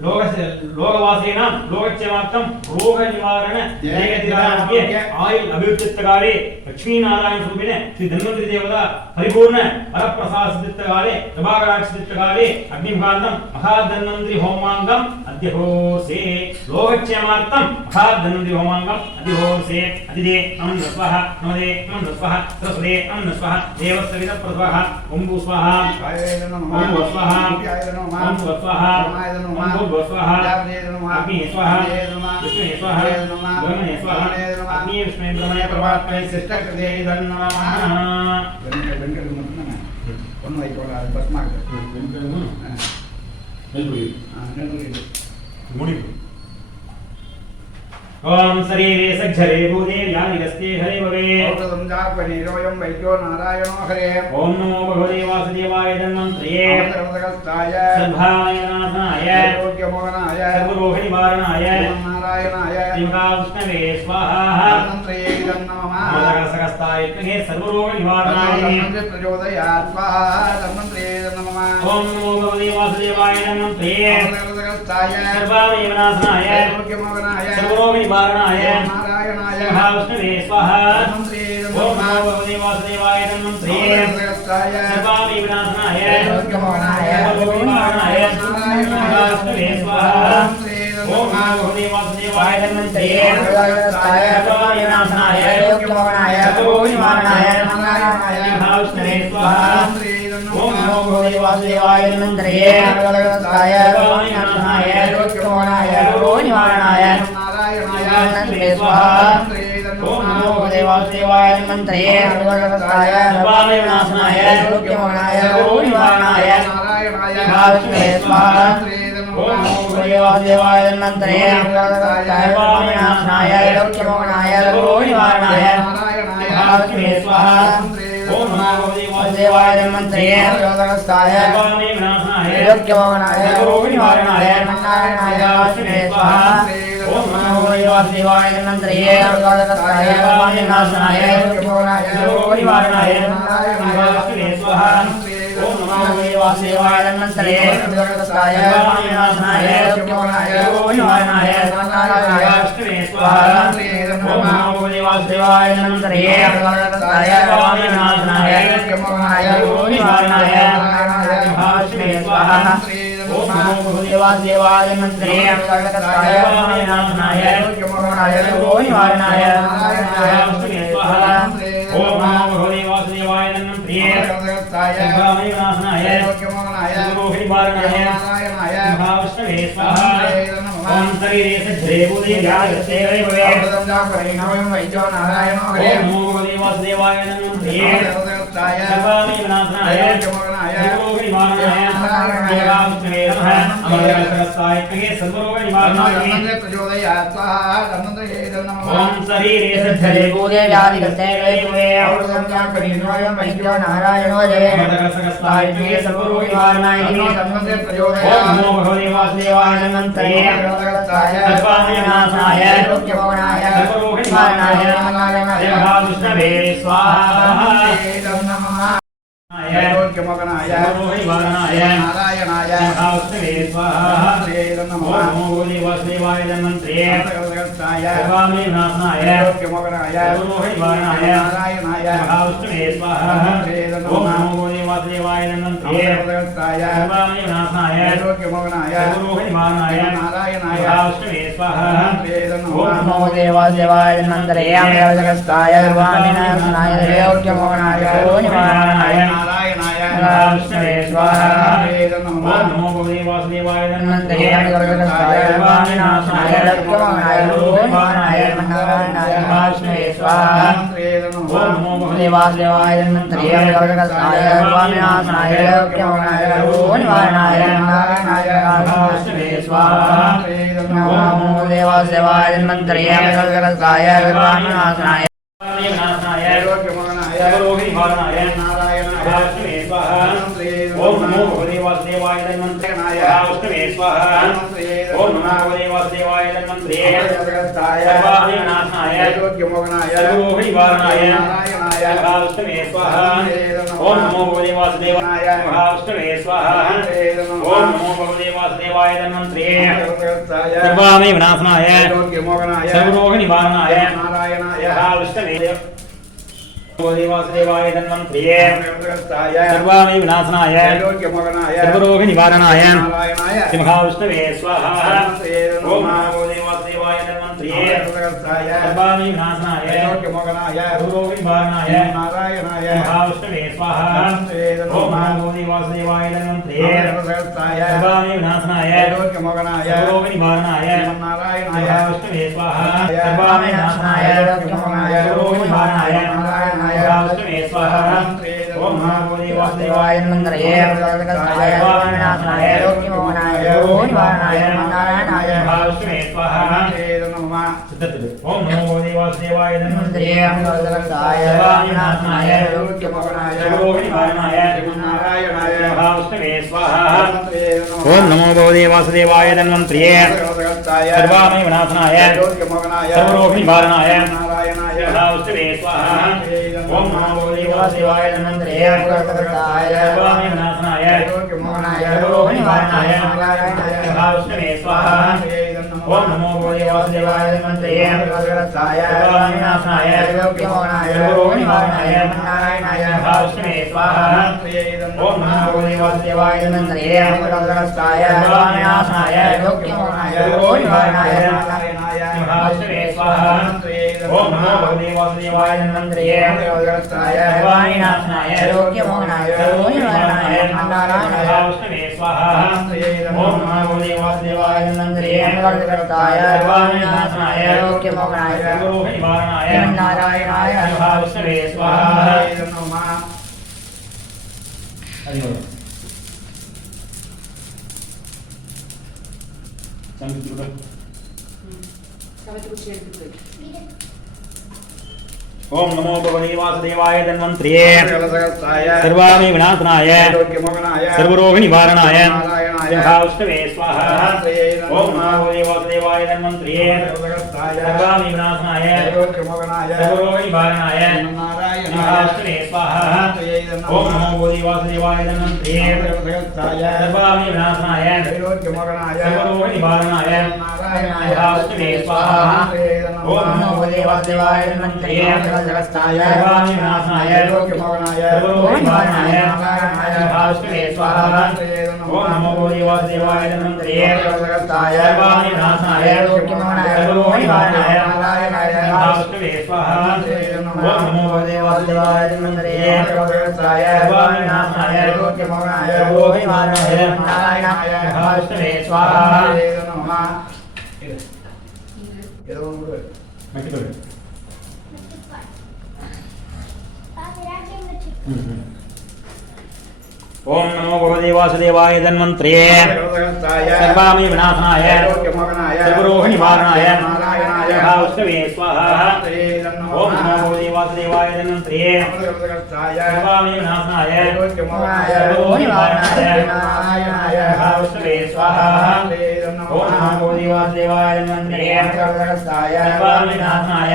लोकवासिनां लोकक्षेमार्थं रोगनिवारण जयगतिराज्ञे आयुः अभिवृद्धिकाले लक्ष्मीनारायण स्वरूपिणे श्री धन्वन्तरी देवता परिपूर्ण वरप्रसाद सिद्धिकाले प्रभाकराक्ष सिद्धिकाले अग्निमुखान्तं महाधन्वन्तरी होमांगम अद्यहोसे लोकक्षेमार्थं महाधन्वन्तरी होमांगम अद्यहोसे अधिदे नमः स्वाहा नमदे नमः स्वाहा सरस्वते नमः स्वाहा देवस्सविता प्रतवः ओम भू स्वाहा ओम भू स्वाहा ओम भू स्वाहा ओम भू स्वाहा अग्नि स्वाहा विष्णु स्वाहा ब्रह्मणे स्वाहा अग्नि विष्णु ब्रह्मणे परमात्मने शिष्टकृते नमः ஒன்னு வைக்கோல அது பஸ்மாக ओम शरीरे सज्जरे भूते व्याधिगस्ते हरे भवे औषधं जापनीरोऽयं वैद्यो नारायणो हरे ओम नमो भगवते वासुदेवाय धन्वन्तरये सर्वजगत्ताय सर्वभावनाशनाय आरोग्यमोहनाय सर्वरोगनिवारणाय नारायणाय श्रीमहाविष्णवे स्वाहा धन्वन्तरये नमः नमः सर्वरोगनिवारणाय प्रचोदयात् स्वाहा धन्वन्तरये नमः ओम नमो भगवते वासुदेवाय धन्वन्तरये सर्वजगत्ताय सर्वभावनाशनाय आरोग्यमोहनाय सर्वरोगनिवारणाय नारायणाय महाविष्णवे स्वाहा धन्वन्तरये ओम नमः नमो भगवते वासुदेवाय धन्वन्तरये सर्वजगत्ताय सर्वविनाशनाय आरोग्यमोहनाय सर्वरोगनिवारणाय महाविष्णवे स्वाहा ओम नमो भगवते वासुदेवाय धन्वन्तरये सर्वविनाशनाय आरोग्यमोहनाय सर्वरोगनिवारणाय महाविष्णवे स्वाहा ओम नमो भगवते वासुदेवाय धन्वन्तरये सर्वविनाशनाय आरोग्यमोहनाय सर्वरोगनिवारणाय महाविष्णवे स्वाहा ओम नमो भगवते वासुदेवाय धन्वन्तरये सर्वविनाशनाय आरोग्यमोहनाय सर्वरोगनिवारणाय महाविष्णवे स्वाहा ओम नमो भगवते वासुदेवाय धन्वन्तरये सर्वविनाशनाय आरोग्यमोहनाय सर्वरोगनिवारणाय महाविष्णवे स्वाहा ओम नमो भगवते वासुदेवाय धन्वन्तरये सर्वविनाशनाय आरोग्यमोहनाय सर्वरोगनिवारणाय महाविष्णवे स्वाहा ओम नमो भगवते वासुदेवाय धन्वन्तरये सर्वविनाशनाय आरोग्यमोहनाय सर्वरोगनिवारणाय महाविष्णवे स्वाहा ओम नमो भगवते वासुदेवाय धन्वन्तरये सर्वविनाशनाय आरोग्यमोहनाय सर्वरोगनिवारणाय महाविष्णवे स्वाहा ओम नमो भगवते वासुदेवाय धन्वन्तरये सर्वविनाशनाय आरोग्यमोहनाय सर्वरोगनिवारणाय महाविष्णवे स्वाहा ओम नमो भगवते वासुदेवाय धन्वन्तरये सर्वविनाशनाय आरोग्यमोहनाय सर्वरोगनिवारणाय महाविष्णवे स्वाहा ओम नमो भगवते वासुदेवाय धन्वन्तरये सर्वविनाशनाय आरोग्यमोहनाय सर्वरोगनिवारणाय महाविष्णवे स्वाहा ओम शरीरे सज्जरे भूते व्याधिगस्ते हरे भवे परिणोयं वैद्यो नारायणो हरे ओम नमो भगवते वासुदेवाय धन्वन्त्रे सर्वाणि विनाशनाय सर्वरोग निवारणाय नारायणाय अमरसरस्ताय सर्वरोग निवारणाय प्रचोदयात् स्वाहा धन्वन्त्रे नमः ओम शरीरे सिद्धे भूते व्याधिगते वैद्ये औषधं परिणोयं वैद्यो नारायणो हरे अमरसरस्ताय सर्वरोग निवारणाय धन्वन्त्रे ओम प्रचोदयात् नमो भगवते वासुदेवाय धन्वन्त्रे सर्वाणि विनाशनाय लोक्यमोहनाय सर्वरोग निवारणाय विष्णवे स्वाहा नारायणाय विष्णवे स्वाहा ओम नमो भगवते वासुदेवाय धन्वन्त्रे सर्वाणि विनाशनाय सर्वरोग निवारणाय विष्णवे स्वाहा ओम नमो भगवते वासुदेवाय धन्वन्त्रे सर्वाणि विनाशनाय सर्वरोग निवारणाय विष्णवे स्वाहा ओम नमो देवाय नंदरे अमरसरस्ताय सर्वानिनाशनाय लोक्यमोहनाय निवारणाय विष्णवे स्वाहा ओम नमो भगवते वासुदेवाय नंदरे अमरसरस्ताय सर्वानिनाशनाय लोक्यमोहनाय निवारणाय विष्णवे स्वाहा ओम नमो भगवते देवाय नंदरे अमरसरस्ताय सर्वानिनाशनाय लोक्यमोहनाय निवारणाय विष्णवे स्वाहा नमो देवाय नंदरे अमरसरस्ताय सर्वानिनाशनाय सर्वरोग निवारणाय विष्णवे स्वाहा ओम नमो भगवते वासुदेवाय धन्वन्त्रे विष्णवे स्वाहा ओम नमो भगवते वासुदेवाय धन्वन्त्रे सर्वाणि विनाशनाय सर्वरोग निवारणाय विष्णवे स्वाहा ओम नमो भगवते वासुदेवाय विष्णवे स्वाहा ओम नमो भगवते वासुदेवाय धन्वन्त्रे सर्वाणि विनाशनाय सर्वरोग निवारणाय विष्णवे भगवते वासुदेवाय धन्वन्त्रे सर्वाणि विनाशनाय सर्वरोग निवारणाय विष्णवे स्वाहा ओम नमो भगवते वासुदेवाय धन्वन्त्रे सर्वाणि विनाशनाय सर्वरोग निवारणाय विष्णवे स्वाहा ओम नमो भगवते वासुदेवाय धन्वन्त्रे सर्वाणि विनाशनाय सर्वरोग निवारणाय विष्णवे स्वाहा सर्वाणि विनाशनाय सर्वरोग निवारणाय विष्णवे स्वाहा ओम नमो भगवते वासुदेवाय नंदरे अमरसरस्ताय सर्वानिनाशनाय लोक्यमोहनाय निवारणाय विष्णवे स्वाहा ओम नमो भगवते वासुदेवाय नंदरे अमरसरस्ताय सर्वानिनाशनाय लोक्यमोहनाय सर्वरोग निवारणाय विष्णवे स्वाहा ओम नमो भगवते वासुदेवाय धन्वन्त्रे सर्वाणि विनाशनाय सर्वरोग निवारणाय विष्णवे स्वाहा ओम नमो भगवते वासुदेवाय नंदरे अमरसरस्ताय सर्वाणि विनाशनाय लोक्यमोहनाय सर्वरोग निवारणाय विष्णवे स्वाहा ओम नमो भगवते वासुदेवाय धन्वन्त्रे अमरसरस्ताय सर्वानिनाशनाय लोक्यमोहनाय सर्वरोग निवारणाय विष्णवे स्वाहा ओम नमो भगवते वासुदेवाय नंदरे अमरसरस्ताय सर्वानिनाशनाय लोक्यमोहनाय निवारणाय विष्णवे स्वाहा ओम नमो भगवते वासुदेवाय नंदरे अमरसरस्ताय सर्वानिनाशनाय लोक्यमोहनाय निवारणाय विष्णवे स्वाहा ओम नमो भगवते वासुदेवाय नंदरे अमरसरस्ताय सर्वानिनाशनाय लोक्यमोहनाय सर्वरोग निवारणाय नारायणाय विष्णवे स्वाहा ओम नमो भगवते वासुदेवाय धन्वन्त्रे सर्वाणि विनाशनाय सर्वरोग निवारणाय विष्णवे स्वाहा ओम नमो भगवते वासुदेवाय धन्वन्त्रे सर्वाणि विनाशनाय सर्वरोग निवारणाय विष्णवे स्वाहा ओम नमो भगवते वासुदेवाय धन्वन्त्रे सर्वाणि विनाशनाय सर्वरोग निवारणाय विष्णवे स्वाहा ओम नमो भगवते वासुदेवाय धन्वन्त्रे सर्वाणि विनाशनाय सर्वरोग निवारणाय विष्णवे स्वाहा ओम नमो भगवते वासुदेवाय धन्वन्त्रे सर्वाणि विनाशनाय सर्वरोग निवारणाय विष्णवे स्वाहा ओम नमो भगवते वासुदेवाय धन्वन्त्रे सर्वाणि विनाशनाय सर्वरोग निवारणाय विष्णवे स्वाहा ओम नमो भगवते वासुदेवाय धन्वंतरे सर्वामि विनाशनाय सर्वरोग निवारणाय महाविष्णवे स्वाहा। ओम नमो भगवते वासुदेवाय धन्वंतरे सर्वामि विनाशनाय सर्वरोग निवारणाय महाविष्णवे स्वाहा। ओम नमो भगवते वासुदेवाय धन्वंतरे सर्वामि विनाशनाय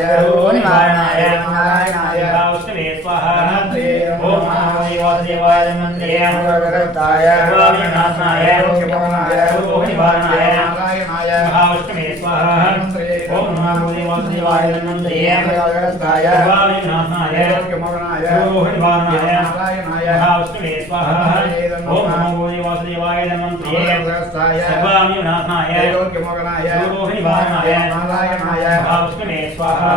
सर्वरोग निवारणाय महाविष्णवे स्वाहा। ओम नमो वासुदेवाय धन्वंतरे सर्वामि विनाशनाय सर्वरोग निवारणाय महाविष्णवे स्वाहा। ओम नमो वासुदेवाय धन्वंतरे सर्वामि विनाशनाय सर्वरोग निवारणाय महाविष्णवे स्वाहा। ओम नमो वासुदेवाय धन्वंतरे सर्वामि विनाशनाय सर्वरोग निवारणाय महाविष्णवे स्वाहा।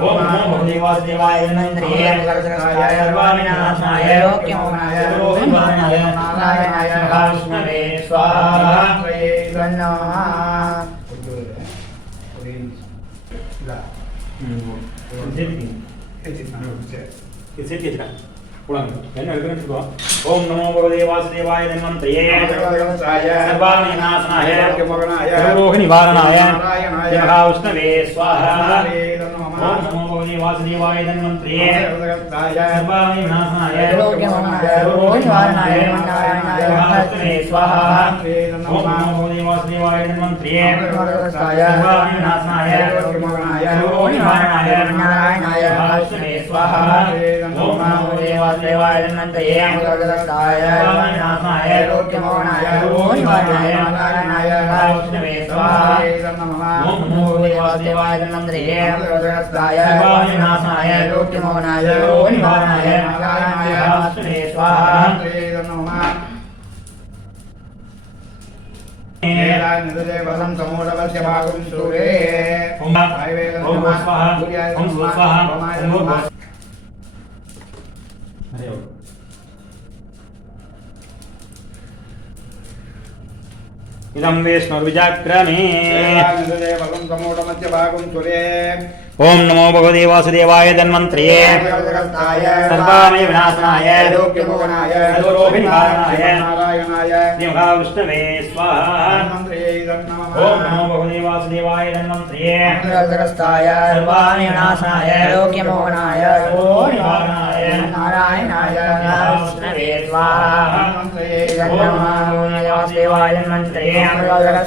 ओम नमो वासुदेवाय धन्वंतरे सर्वामि विनाशनाय सर्वरोग निवारणाय महाविष्णवे स्वाहा। ओम नमो भगवते वासुदेवाय धन्वंतरे सर्वामि विनाशनाय सर्वरोग निवारणाय महाविष्णवे स्वाहा। ओम नमो भगवते वासुदेवाय धन्वंतरे सर्वामि विनाशनाय सर्वरोग निवारणाय महाविष्णवे स्वाहा। ओम नमो भगवते वासुदेवाय धन्वंतरे सर्वामि विनाशनाय सर्वरोग निवारणाय महाविष्णवे स्वाहा। ओम नमो भगवते वासुदेवाय धन्वंतरे सर्वामि विनाशनाय सर्वरोग निवारणाय महाविष्णवे स्वाहा। ओम नमो भगवते वासुदेवाय धन्वंतरे सर्वामि विनाशनाय सर्वरोग निवारणाय महाविष्णवे स्वाहा। वसं समूढवस्य भागं सूरे ओम स्वाहा ओम स्वाहा ओम इदं विष्णुर्विजाक्रमे वसं समूढवस्य भागं सूरे ओम नमो भगवते वासुदेवाय धन्वंतरे सर्वामि विनाशनाय सर्वरोग निवारणाय महाविष्णवे स्वाहा। ओम नमो भगवते वासुदेवाय धन्वंतरे सर्वामि विनाशनाय लोक्यमोहनाय सर्वरोग निवारणाय नारायणाय महाविष्णवे स्वाहा। ओम नमो वासुदेवाय धन्वंतरे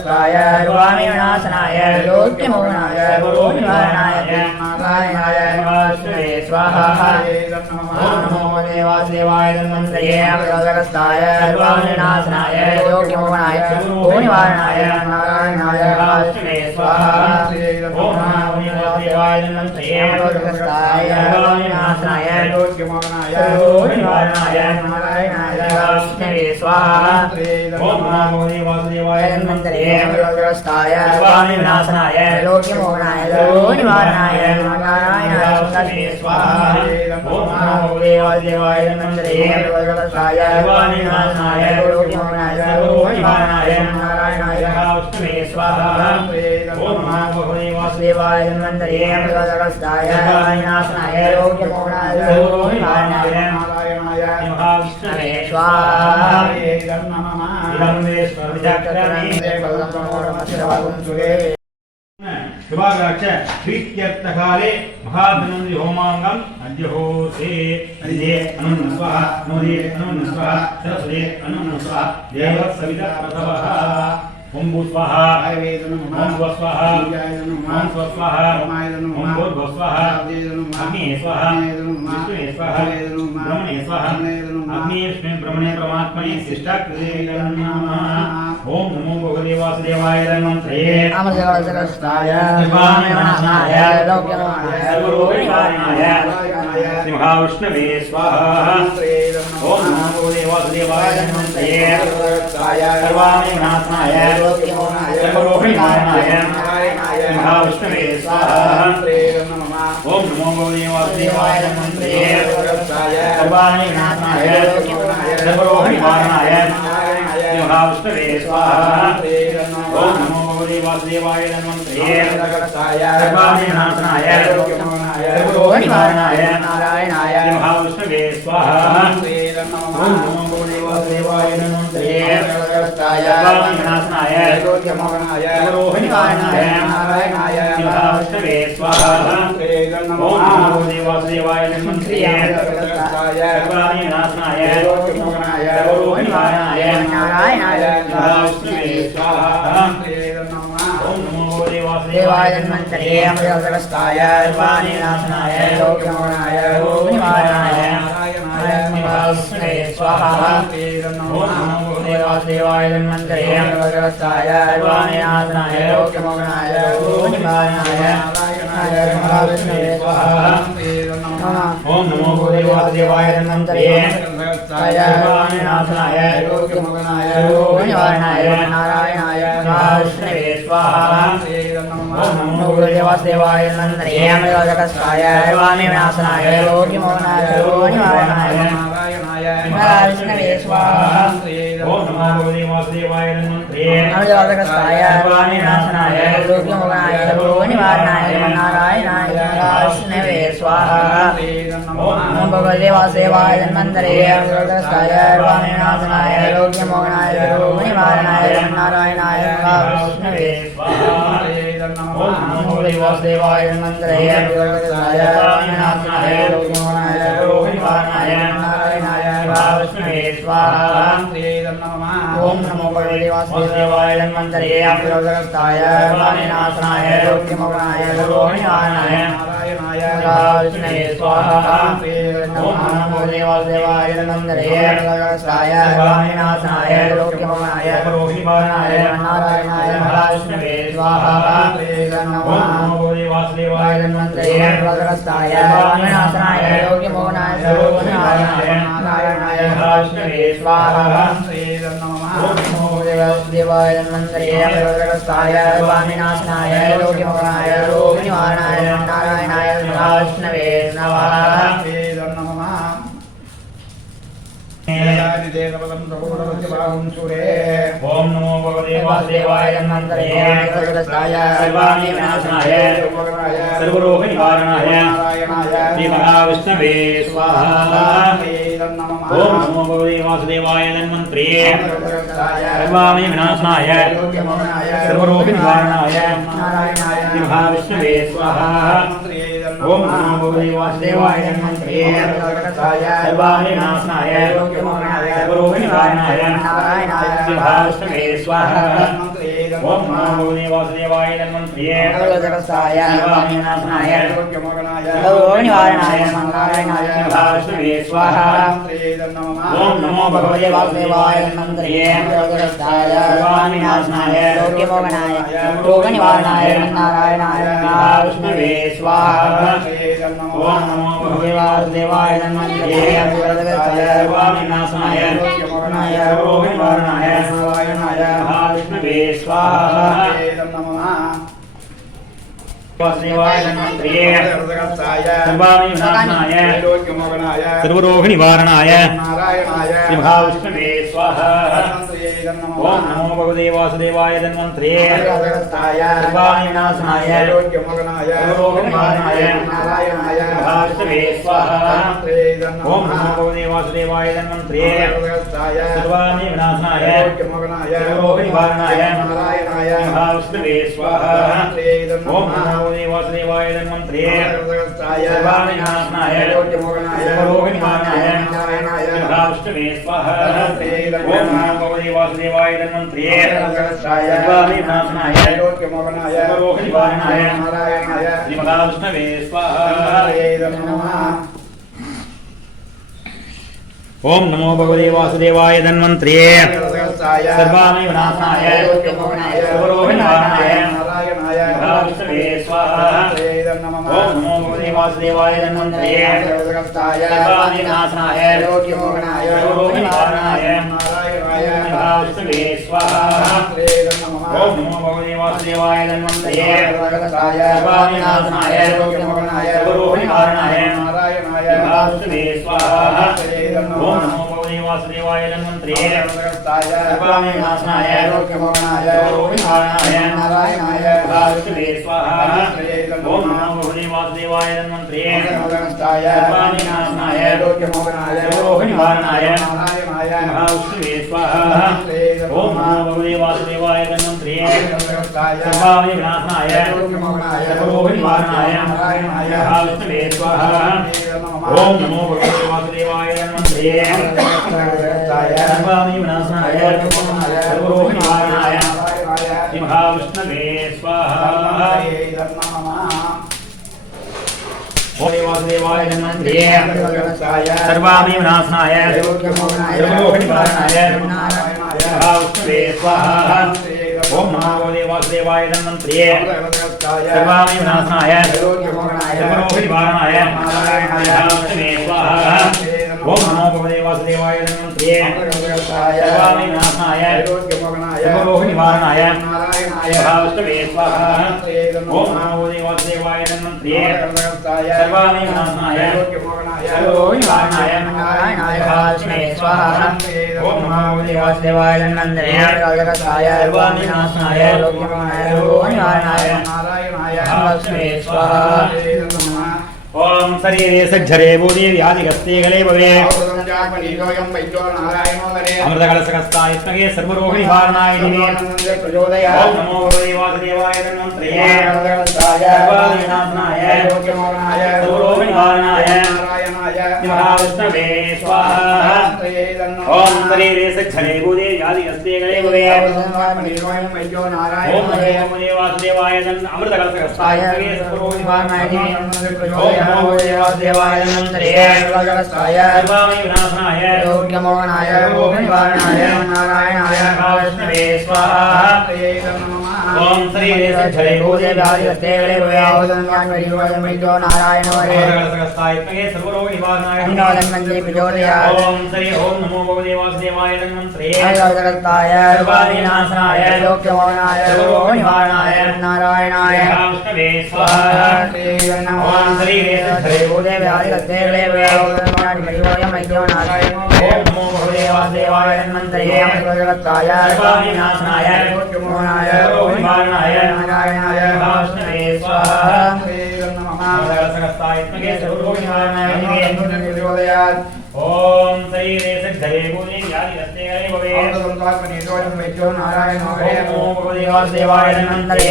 सर्वामि विनाशनाय लोक्यमोहनाय सर्वरोग निवारणाय नारायणाय महाविष्णवे स्वाहा। ओम नमो वासुदेवाय धन्वंतरे सर्वामि विनाशनाय लोक्यमोहनाय सर्वरोग निवारणाय नारायणाय महाविष्णवे स्वाहा। ओम नमो वासुदेवाय धन्वंतरे सर्वामि विनाशनाय लोक्यमोहनाय सर्वरोग निवारणाय नारायणाय महाविष्णवे स्वाहा। ओम नमो वासुदेवाय धन्वंतरे सर्वामि विनाशनाय लोक्यमोहनाय सर्वरोग निवारणाय नारायणाय महाविष्णवे स्वाहा। ओम नमो वासुदेवाय धन्वंतरे सर्वामि विनाशनाय लोक्यमोहनाय सर्वरोग निवारणाय नारायणाय महाविष्णवे स्वाहा। ओम नमो वासुदेवाय धन्वंतरे सर्वामि विनाशनाय लोक्यमोहनाय सर्वरोग निवारणाय नारायणाय महाविष्णवे स्वाहा। इदं विष्णुर्विजाक्रमे प्रीत्यर्थकाले महाधन्वंतरि होमांगम अद्यहोते अद्ये अनन्न स्वाहा नोदे अनन्न स्वाहा सरस्वते अनन्न स्वाहा देव सविता प्रथवः। ओम भू स्वाहा ओम भू स्वाहा ओम स्वाहा ओम भूर्भुवः स्वाहा अग्नि स्वाहा विष्णुवे स्वाहा ब्रह्मणे स्वाहा अग्नि विष्णु ब्रह्मणे परमात्मने शिष्टाकृते नमः। ओम नमो भगवते वासुदेवाय धन्वंतरे सर्वामि विनाशनाय लोक्यमोहनाय सर्वरोग निवारणाय महाविष्णवे स्वाहा। ओम नमो भगवते वासुदेवाय धन्वंतरे सर्वामि विनाशनाय सर्वरोग निवारणाय महाविष्णवे स्वाहा। ओम नमो भगवते वासुदेवाय धन्वंतरे सर्वाणि विनाशनाय सर्वरोग निवारणाय महाविष्णवे स्वाहा। ओम नमो भगवते वासुदेवाय धन्वन्तरे जगत्ताय सर्वाणि नाशनाय सर्वनिवारणाय नारायणाय महाविष्णवे स्वाहा ओम नमो भगवते वासुदेवाय धन्वन्तरे सर्वाणि नाशनाय सर्वनिवारणाय नारायणाय महाविष्णवे स्वाहा ओम नमो भगवते वासुदेवाय धन्वन्तरे सर्वाणि नाशनाय सर्वनिवारणाय नारायणाय महाविष्णवे स्वाहा ओम नमो भगवते वासुदेवाय धन्वन्तरे अमृतस्ताय सर्वाणि नाशनाय लोकमोहनाय निवारणाय महाविष्णवे स्वाहा ओम नमो भगवते वासुदेवाय धन्वन्तरे अमृतस्ताय सर्वाणि नाशनाय लोकमोहनाय निवारणाय महाविष्णवे स्वाहा ओम नमो भगवते वासुदेवाय धन्वन्तरे सर्वाणि नाशनाय लोकमोहनाय निवारणाय नारायणाय महाविष्णवे स्वाहा ओम नमो भगवते वासुदेवाय धन्वन्तरे अमृतस्ताय सर्वाणि नाशनाय लोकमोहनाय निवारणाय महाविष्णवे स्वाहा ओम नमो भगवते वासुदेवाय धन्वन्तरे अमृतस्ताय सर्वाणि नाशनाय लोकमोहनाय निवारणाय नारायणाय महाविष्णवे स्वाहा ओम भगवते वासुदेवाय धन्वन्तरे अमृतस्ताय सर्वाणि नाशनाय लोकमोहनाय निवारणाय नारायणाय महाविष्णवे स्वाहा ओम नमो भगवते वासुदेवाय धन्वन्तरे अमृतस्ताय सर्वाणि नाशनाय लोकमोहनाय निवारणाय नारायणाय महाविष्णवे स्वाहा ओम नमो भगवते वासुदेवाय धन्वन्तरे अमृतस्ताय सर्वाणि नाशनाय लोकमोहनाय निवारणाय महाविष्णवे स्वाहा ओम नमो भगवते वासुदेवाय धन्वन्तरे अमृतस्ताय सर्वाणि नाशनाय लोकमोहनाय निवारणाय नारायणाय महाविष्णवे स्वाहा ओम नमो भगवते वासुदेवाय धन्वन्तरे अमृतस्ताय सर्वाणि नाशनाय लोकमोहनाय निवारणाय नारायणाय महाविष्णवे स्वाहा ओम नमो भगवते वासुदेवाय धन्वन्तरे अमृतस्ताय सर्वाणि नाशनाय लोकमोहनाय निवारणाय नारायणाय महाविष्णवे नमः ओम नमो भगवते वासुदेवाय धन्वन्तरे अमृतस्ताय सर्वाणि नाशनाय सर्वरोग निवारणाय श्री महाविष्णवे स्वाहा ओम नमो भगवते वासुदेवाय धन्वन्तरे सर्वाणि विनाशनाय सर्वरोग निवारणाय श्री महाविष्णवे स्वाहा ओम नमो भगवते वासुदेवाय धन्वन्तरे सर्वाणि विनाशनाय सर्वरोग निवारणाय श्री महाविष्णवे स्वाहा ओम नमो भगवते वासुदेवाय धन्वन्तरे सर्वाणि विनाशनाय सर्वरोग निवारणाय नारायणाय महाविष्णवे स्वाहा ओम नमो भगवते वासुदेवाय धन्वन्तरे सर्वाणि विनाशनाय लोकमोहनाय रोग निवारणाय नारायणाय महाविष्णवे स्वाहा ओम नमो भगवते वासुदेवाय धन्वन्तरे सर्वाणि विनाशनाय रोग निवारणाय नारायणाय महाविष्णवे स्वाहा वासुदेवाय धन्वन्तरे सर्वाणि विनाशनाय सर्वरोग निवारणाय श्री महाविष्णवे स्वाहा ओम नमो भगवते वासुदेवाय धन्वन्तरे सर्वाणि विनाशनाय सर्वरोग निवारणाय महाविष्णवे स्वाहा ओम नमो भगवते वासुदेवाय धन्वन्तरे सर्वाणि विनाशनाय सर्वरोग निवारणाय महाविष्णवे स्वाहा ओम नमो भगवते वासुदेवाय धन्वन्तरे सर्वाणि विनाशनाय सर्वरोग निवारणाय महाविष्णवे स्वाहा ओम नमो भगवते वासुदेवाय धन्वन्तरे सर्वाणि विनाशनाय सर्वरोग निवारणाय श्री महाविष्णवे स्वाहा ओम नमो भगवते वासुदेवाय धन्वन्तरे सर्वाणि विनाशनाय सर्वरोग निवारणाय महाविष्णवे स्वाहा ओम नमो भगवते वासुदेवाय धन्वन्तरे सर्वाणि विनाशनाय सर्वरोग निवारणाय महाविष्णवे स्वाहा ओम नमो भगवते वासुदेवाय धन्वन्तरे सर्वाणि विनाशनाय सर्वरोग निवारणाय महाविष्णवे स्वाहा ओम नमो भगवते वासुदेवाय धन्वन्त्रे सर्वाणि विनाशनाय लोकमोहनाय रोहिणाय नारायणाय विष्णवे स्वाहा ओम नमो भगवते वासुदेवाय धन्वन्त्रे सर्वाणि विनाशनाय लोकमोहनाय रोहिणाय नारायणाय विष्णवे स्वाहा ओम नमो भगवते वासुदेवाय धन्वन्त्रे सर्वाणि विनाशनाय लोकमोहनाय रोहिणाय नारायणाय विष्णवे स्वाहा ओम नमो भगवते वासुदेवाय धन्वन्त्रे सर्वाणि विनाशनाय रोहिणाय विष्णवे स्वाहा वासुदेवाय धन्वन्त्रे सर्वाणि विनाशनाय रोहिणाय विष्णवे स्वाहा ओम नमो भगवते वासुदेवाय धन्वन्त्रे सर्वाणि विनाशनाय रोहिणाय विष्णवे स्वाहा ओम नमो भगवते वासुदेवाय धन्वन्त्रे सर्वाणि विनाशनाय रोहिणाय विष्णवे स्वाहा ओम नमो भगवते वासुदेवाय धन्वन्त्रे सर्वाणि विनाशनाय रोहिणाय विष्णवे स्वाहा ओम नमो भगवते वासुदेवाय धन्वन्त्रे सर्वाणि विनाशनाय रोहिणाय विष्णवे स्वाहा ओम शरीरे सज्जरे बोधि व्याधिगस्ते गले भवे अमृतकलशकस्तायत्मके सर्वरोग निवारणाय दिवे ओम नमो भगवते वासुदेवाय धन्वन्त्रे सर्वाणि विनाशनाय सर्वरोग निवारणाय विष्णवे स्वाहा ओम शरीरे सज्जरे बोधि व्याधिगस्ते गले भवे ओम नमो भगवते वासुदेवाय अमृतकलशकस्तायत्मके सर्वरोग निवारणाय दिवे नमो देवाय धन्वन्त्रे सर्वाणि विनाशनाय रोगमोहनाय रोगनिवारणाय नारायणाय विष्णवे स्वाहा ओम शरीरे सज्जरे बोधि व्याधिगस्ते गले भवे नारायणो हरे सर्वरोग निवारणाय धन्वन्त्रे प्रचोदयात् ओम श्री ओम नमो भगवते वासुदेवाय धन्वन्त्रे सर्वाणि विनाशनाय रोगमोहनाय रोगनिवारणाय नारायणाय विष्णवे स्वाहा ओम शरीरे सज्जरे बोधि व्याधिगस्ते गले भवे नारायणो ओम नमो भगवते वासुदेवाय धन्वन्त्रे सर्वाणि विनाशनाय रोगमोहनाय रोगनिवारणाय नारायणाय विष्णवे स्वाहा ओम शरीरे सज्जरे बोधि व्याधिगस्ते गले भवे नारायणो नमो भगवते वासुदेवाय धन्वन्त्रे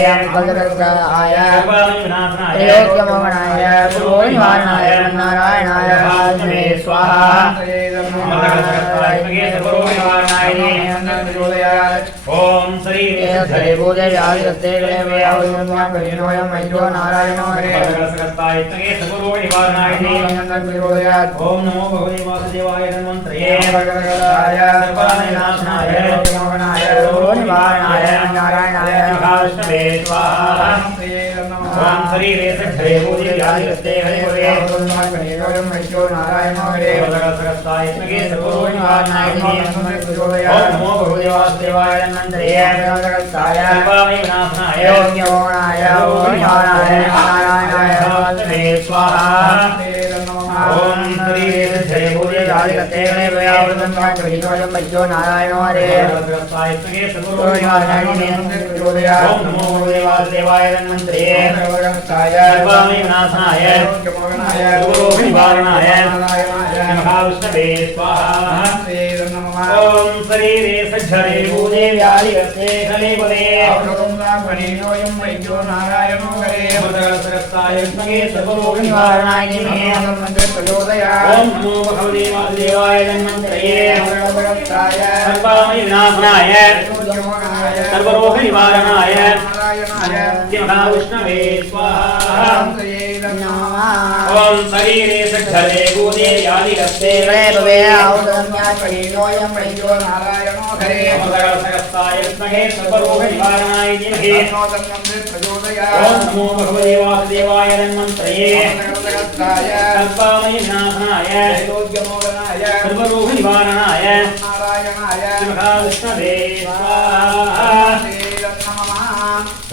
सर्वाणि विनाशनाय रोगमोहनाय रोगनिवारणाय नारायणाय विष्णवे स्वाहा ओम शरीरे सज्जरे बोधि व्याधिगस्ते गले भवे नारायणो सर्वरोग निवारणाय ओम नमो भगवते वासुदेवाय धन्वन्त्रे सर्वाणि विनाशनाय रोगमोहनाय रोगनिवारणाय नारायणाय विष्णवे स्वाहा ओम शरीरे सज्जरे बोधि व्याधिगस्ते गले भवे नारायणो सर्वरोग निवारणाय ओम नमो भगवते वासुदेवाय धन्वन्त्रे सर्वाणि विनाशनाय रोगमोहनाय रोगनिवारणाय नारायणाय विष्णवे स्वाहा ओम शरीरे सज्जरे बोधि व्याधिगस्ते गले भवे नारायणो हरे सर्वरोग निवारणाय ओम नमो भगवते वासुदेवाय धन्वन्त्रे सर्वाणि विनाशनाय रोग निवारणाय विष्णवे स्वाहा ओम शरीरे सज्जरे बोधि व्याधिगस्ते गले भवे सर्वरोग निवारणाय ओम नमो भगवते वासुदेवाय धन्वन्त्रे सर्वाणि विनाशनाय सर्वरोग निवारणाय विष्णवे स्वाहा ओम शरीरे सज्जरे बोधि व्याधिगस्ते गले भवे सर्वरोग निवारणाय ओम नमो भगवते वासुदेवाय धन्वन्त्रे सर्वाणि विनाशनाय सर्वरोग निवारणाय विष्णवे स्वाहा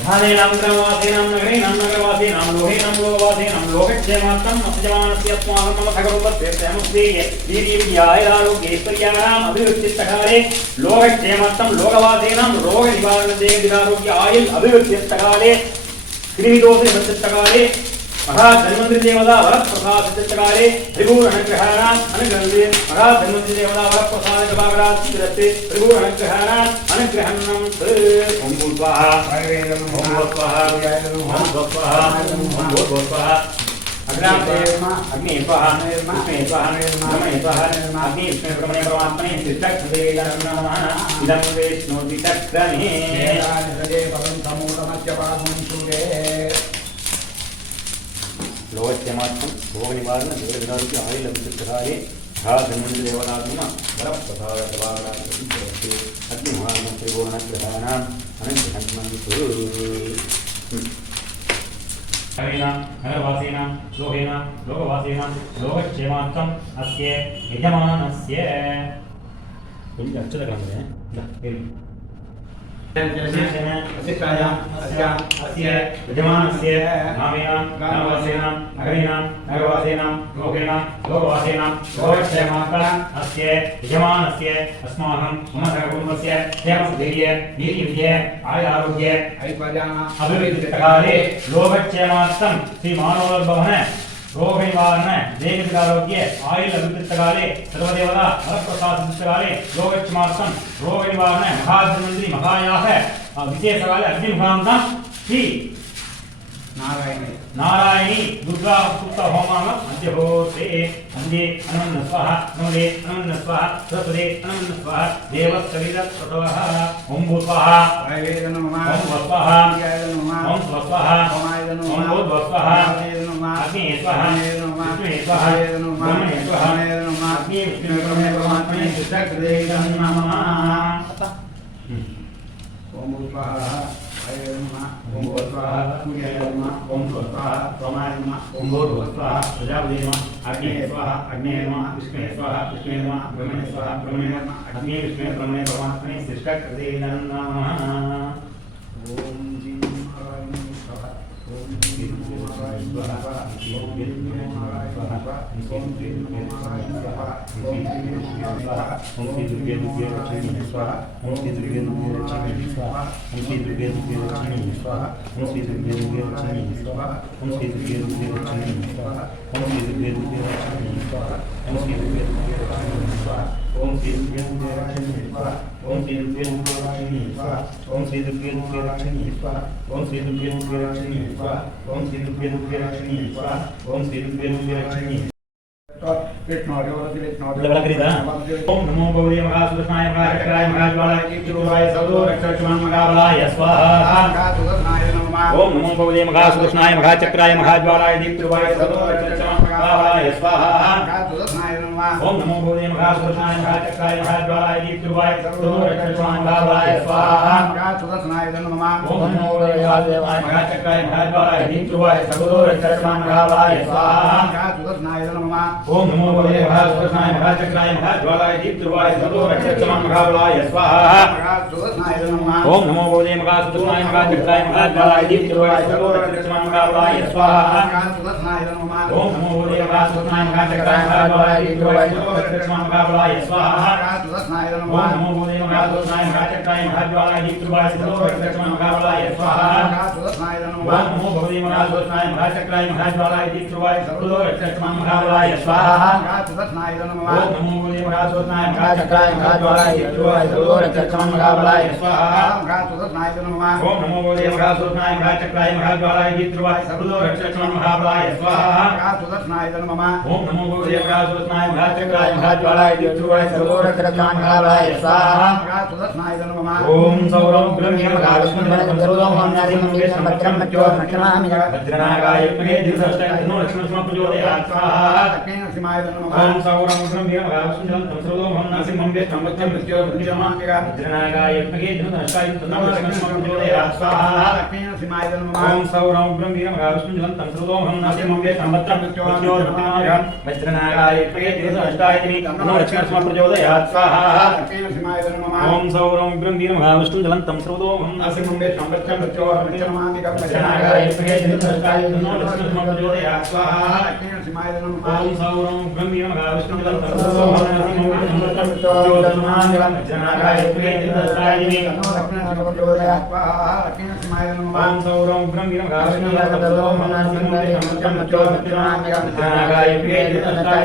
स्थानेनां ग्रामवासीनां नगरीणां नगरवासीनां लोहेनां लोकवासीनां लोकक्षेमार्थम् अस्मानस्य अस्माकं मम भगवत्प्रेमस्तेये वीर्यविद्यायारोग्यैश्वर्याणाम् अभिवृद्धिस्तकाले लोकक्षेमार्थं लोकवासीनां रोगनिवारणदेहारोग्य आयुः अभिवृद्धिस्तकाले कृमिदोषनिवृत्तिस्तकाले महाधन्वंतरि देवता वरप्रसादितकाले त्रिभुवनग्रहाणाम् अनुग्रहणे महाधन्वंतरि देवता वरप्रसादितकाले त्रिभुवनग्रहाणाम् अनुग्रहणं ओम स्वाहा ओम स्वाहा ओम स्वाहा ओम स्वाहा अग्नि स्वाहा विष्णु स्वाहा ब्रह्म स्वाहा अग्नि विष्णु ब्रह्मणे परमात्मने सिद्धक्षदेय नमः इदं विष्णु दितक्रमे लोकक्षेमार्थं भोगनिवारण देवदारुक्य आयुर्लब्धिप्रसारे धन्वंतरि देवतात्मना वरप्रसादवागराजस्य अग्निमहात्रिभुवनग्रहाणाम् अनन्तहन्मन्तु नगरवासीनां लोहेनां लोकवासीनां लोकक्षेमार्थम् अस्य यजमानस्य यजमानस्य नामेनां ग्रामवासीनां नगरीणां नगरवासीनां लोकेनां लोकवासीनां लोकक्षेमार्थम् अस्य यजमानस्य अस्माकं मम कुटुम्बस्य क्षेमस्थैर्य वीर्यविजय आयुरारोग्य अभिवृद्धिकाले लोकक्षेमार्थं श्रीमानवोद्भवन रोगनिवारण देहविकारोग्य आयुल अभिवृद्धिकाले सर्वदेवता वरप्रसादितकाले लोकक्षेमार्थं रोगनिवारण महाधन्वंतरि महायाः विशेषकाले अग्निमुखान्तं श्री नारायणी दुर्गा सुप्त होमांग मध्यहोते अंजे अनमन स्वाहा नमदे अनमन स्वाहा सरस्वते अनमन स्वाहा देवस्तविद प्रतवः ओम भूस्वाहा ओम वस्वाहा ओम स्वस्वाहा ओम भूस्वाहा अग्नि स्वाहा विष्णु स्वाहा ब्रह्मणे स्वाहा अग्नि विष्णु ब्रह्मणे परमात्मने सिद्धक्षदेय नमः ओम भूस्वाहा ओम स्वाहा ओम स्वाहा सोमाय नमः ओम स्वाहा प्रजापति नमः अग्नि स्वाहा अग्नि नमः विष्णु स्वाहा विष्णु नमः ब्रह्मणे स्वाहा ब्रह्मणे नमः अग्नि विष्णु ब्रह्मणे परमात्मने सिद्धक्षदेय नमः ओम जी नारायण स्वाहा ओम जी नारायण स्वाहा ओम जी नारायण स्वाहा ओम जी नारायण स्वाहा ओम जी नारायण स्वाहा ओम श्री दुर्गे दुर्गे लक्ष्मी स्वाहा ओम श्री दुर्गे दुर्गे लक्ष्मी स्वाहा ओम श्री दुर्गे दुर्गे लक्ष्मी स्वाहा ओम श्री दुर्गे दुर्गे लक्ष्मी स्वाहा ओम श्री दुर्गे दुर्गे लक्ष्मी स्वाहा ओम श्री दुर्गे दुर्गे लक्ष्मी स्वाहा ओम श्री दुर्गे दुर्गे लक्ष्मी स्वाहा ओम श्री दुर्गे दुर्गे लक्ष्मी स्वाहा ओम श्री दुर्गे दुर्गे लक्ष्मी स्वाहा ओम श्री दुर्गे दुर्गे लक्ष्मी स्वाहा ओम श्री दुर्गे दुर्गे लक्ष्मी स्वाहा ओम श्री दुर्गे दुर्गे लक्ष्मी स्वाहा ओम श्री दुर्गे दुर्गे लक्ष्मी ओम नमो भगवते महासुदर्शनाय महाचक्राय महाज्वालाय कीर्तिरूपाय सौदोरक्षमान् महाबलाय स्वाहा ओम नमो भगवते महासुदर्शनाय महाचक्राय महाज्वालाय दीप्तिरूपाय सौदोरक्षमान् महाबलाय स्वाहा ओम नमो भगवते महासुदर्शनाय महाचक्राय महाज्वालाय दीप्तिरूपाय सौदोरक्षमान् महाबलाय स्वाहा ओम नमो भगवते महाचक्राय महाज्वालाय दीप्तिरूपाय सौदोरक्षमान् महाबलाय स्वाहा ओम नमो भगवते महासुदर्शनाय महाचक्राय महाज्वालाय दीप्तिरूपाय सौदोरक्षमान् महाबलाय स्वाहा ओम नमो भगवते महासुदर्शनाय महाचक्राय महाज्वालाय दीप्तिरूपाय सौदोरक्षमान् महाबलाय स्वाहा ओम नमो भगवते महासुदर्शनाय महाचक्राय महाज्वालाय दीप्तिरूपाय सौदोरक्षमान् महाबलाय स्वाहा ओम नमो भगवते महासुदर्शनाय महाचक्राय महाज्वालाय दीप्तिरूपाय सौदोरक्षमान् महाबलाय स्वाहा ओम नमो भगवते महासुदर्शनाय महाचक्राय महाज्वालाय दीप्तिरूपाय सौदोरक्षमान् महाबलाय स्वाहा ओम नमो भगवते महासुदर्शनाय महाचक्राय महाज्वालाय दीप्तिरूपाय सौदोरक्षमान् महाबलाय स्वाहा ओम नमो भगवते महासुदर्शनाय महाचक्राय महाज्वालाय दीप्तिरूपाय सौदोरक्षमान् महाबलाय स्वाहा ओम नमो भगवते महासुदर्शनाय महाचक्राय महाज्वालाय दीप्तिरूपाय सौदोरक्षमान् महाबलाय स्वाहा ओम सौरं ब्रह्मणः भद्रनागाय प्रिय दिवसष्टनो लक्ष्मण प्रचोदयात् स्वाहा सिमाय नमः ओम सौरम ब्रह्मीरं भावस्वं तंत्रोदोहं नरसिंहं वेष्टं वच्चं मृत्योर्मृत्युमामिका वज्रनागाय यज्ञे धनुष्टाय तन्नमस्मं प्रचोदयात् स्वाहा लक्ष्मी सिमाय नमः ओम सौरम ब्रह्मीरं भावस्वं तंत्रोदोहं नरसिंहं वेष्टं वच्चं मृत्योर्मृत्युमामिका वज्रनागाय यज्ञे धनुष्टाय तन्नमस्मं प्रचोदयात् स्वाहा लक्ष्मी सिमाय नमः ओम सौरम ब्रह्मीरं भावस्वं तंत्रोदोहं नरसिंहं वेष्टं वच्चं मृत्योर्मृत्युमामिका वज्रनागाय यज्ञे धनुष्टाय तन्नमस्मं प्रचोदयात् स्वाहा लक्ष्मी सिमाय नमः ओम सौरम ब्रह्मीरं भावस्वं तंत्रोदोहं नरसिंहं वेष्टं वच्चं मृत्योर्मृत्युमामिका वज्रनागाय यज्ञे धनुष्टाय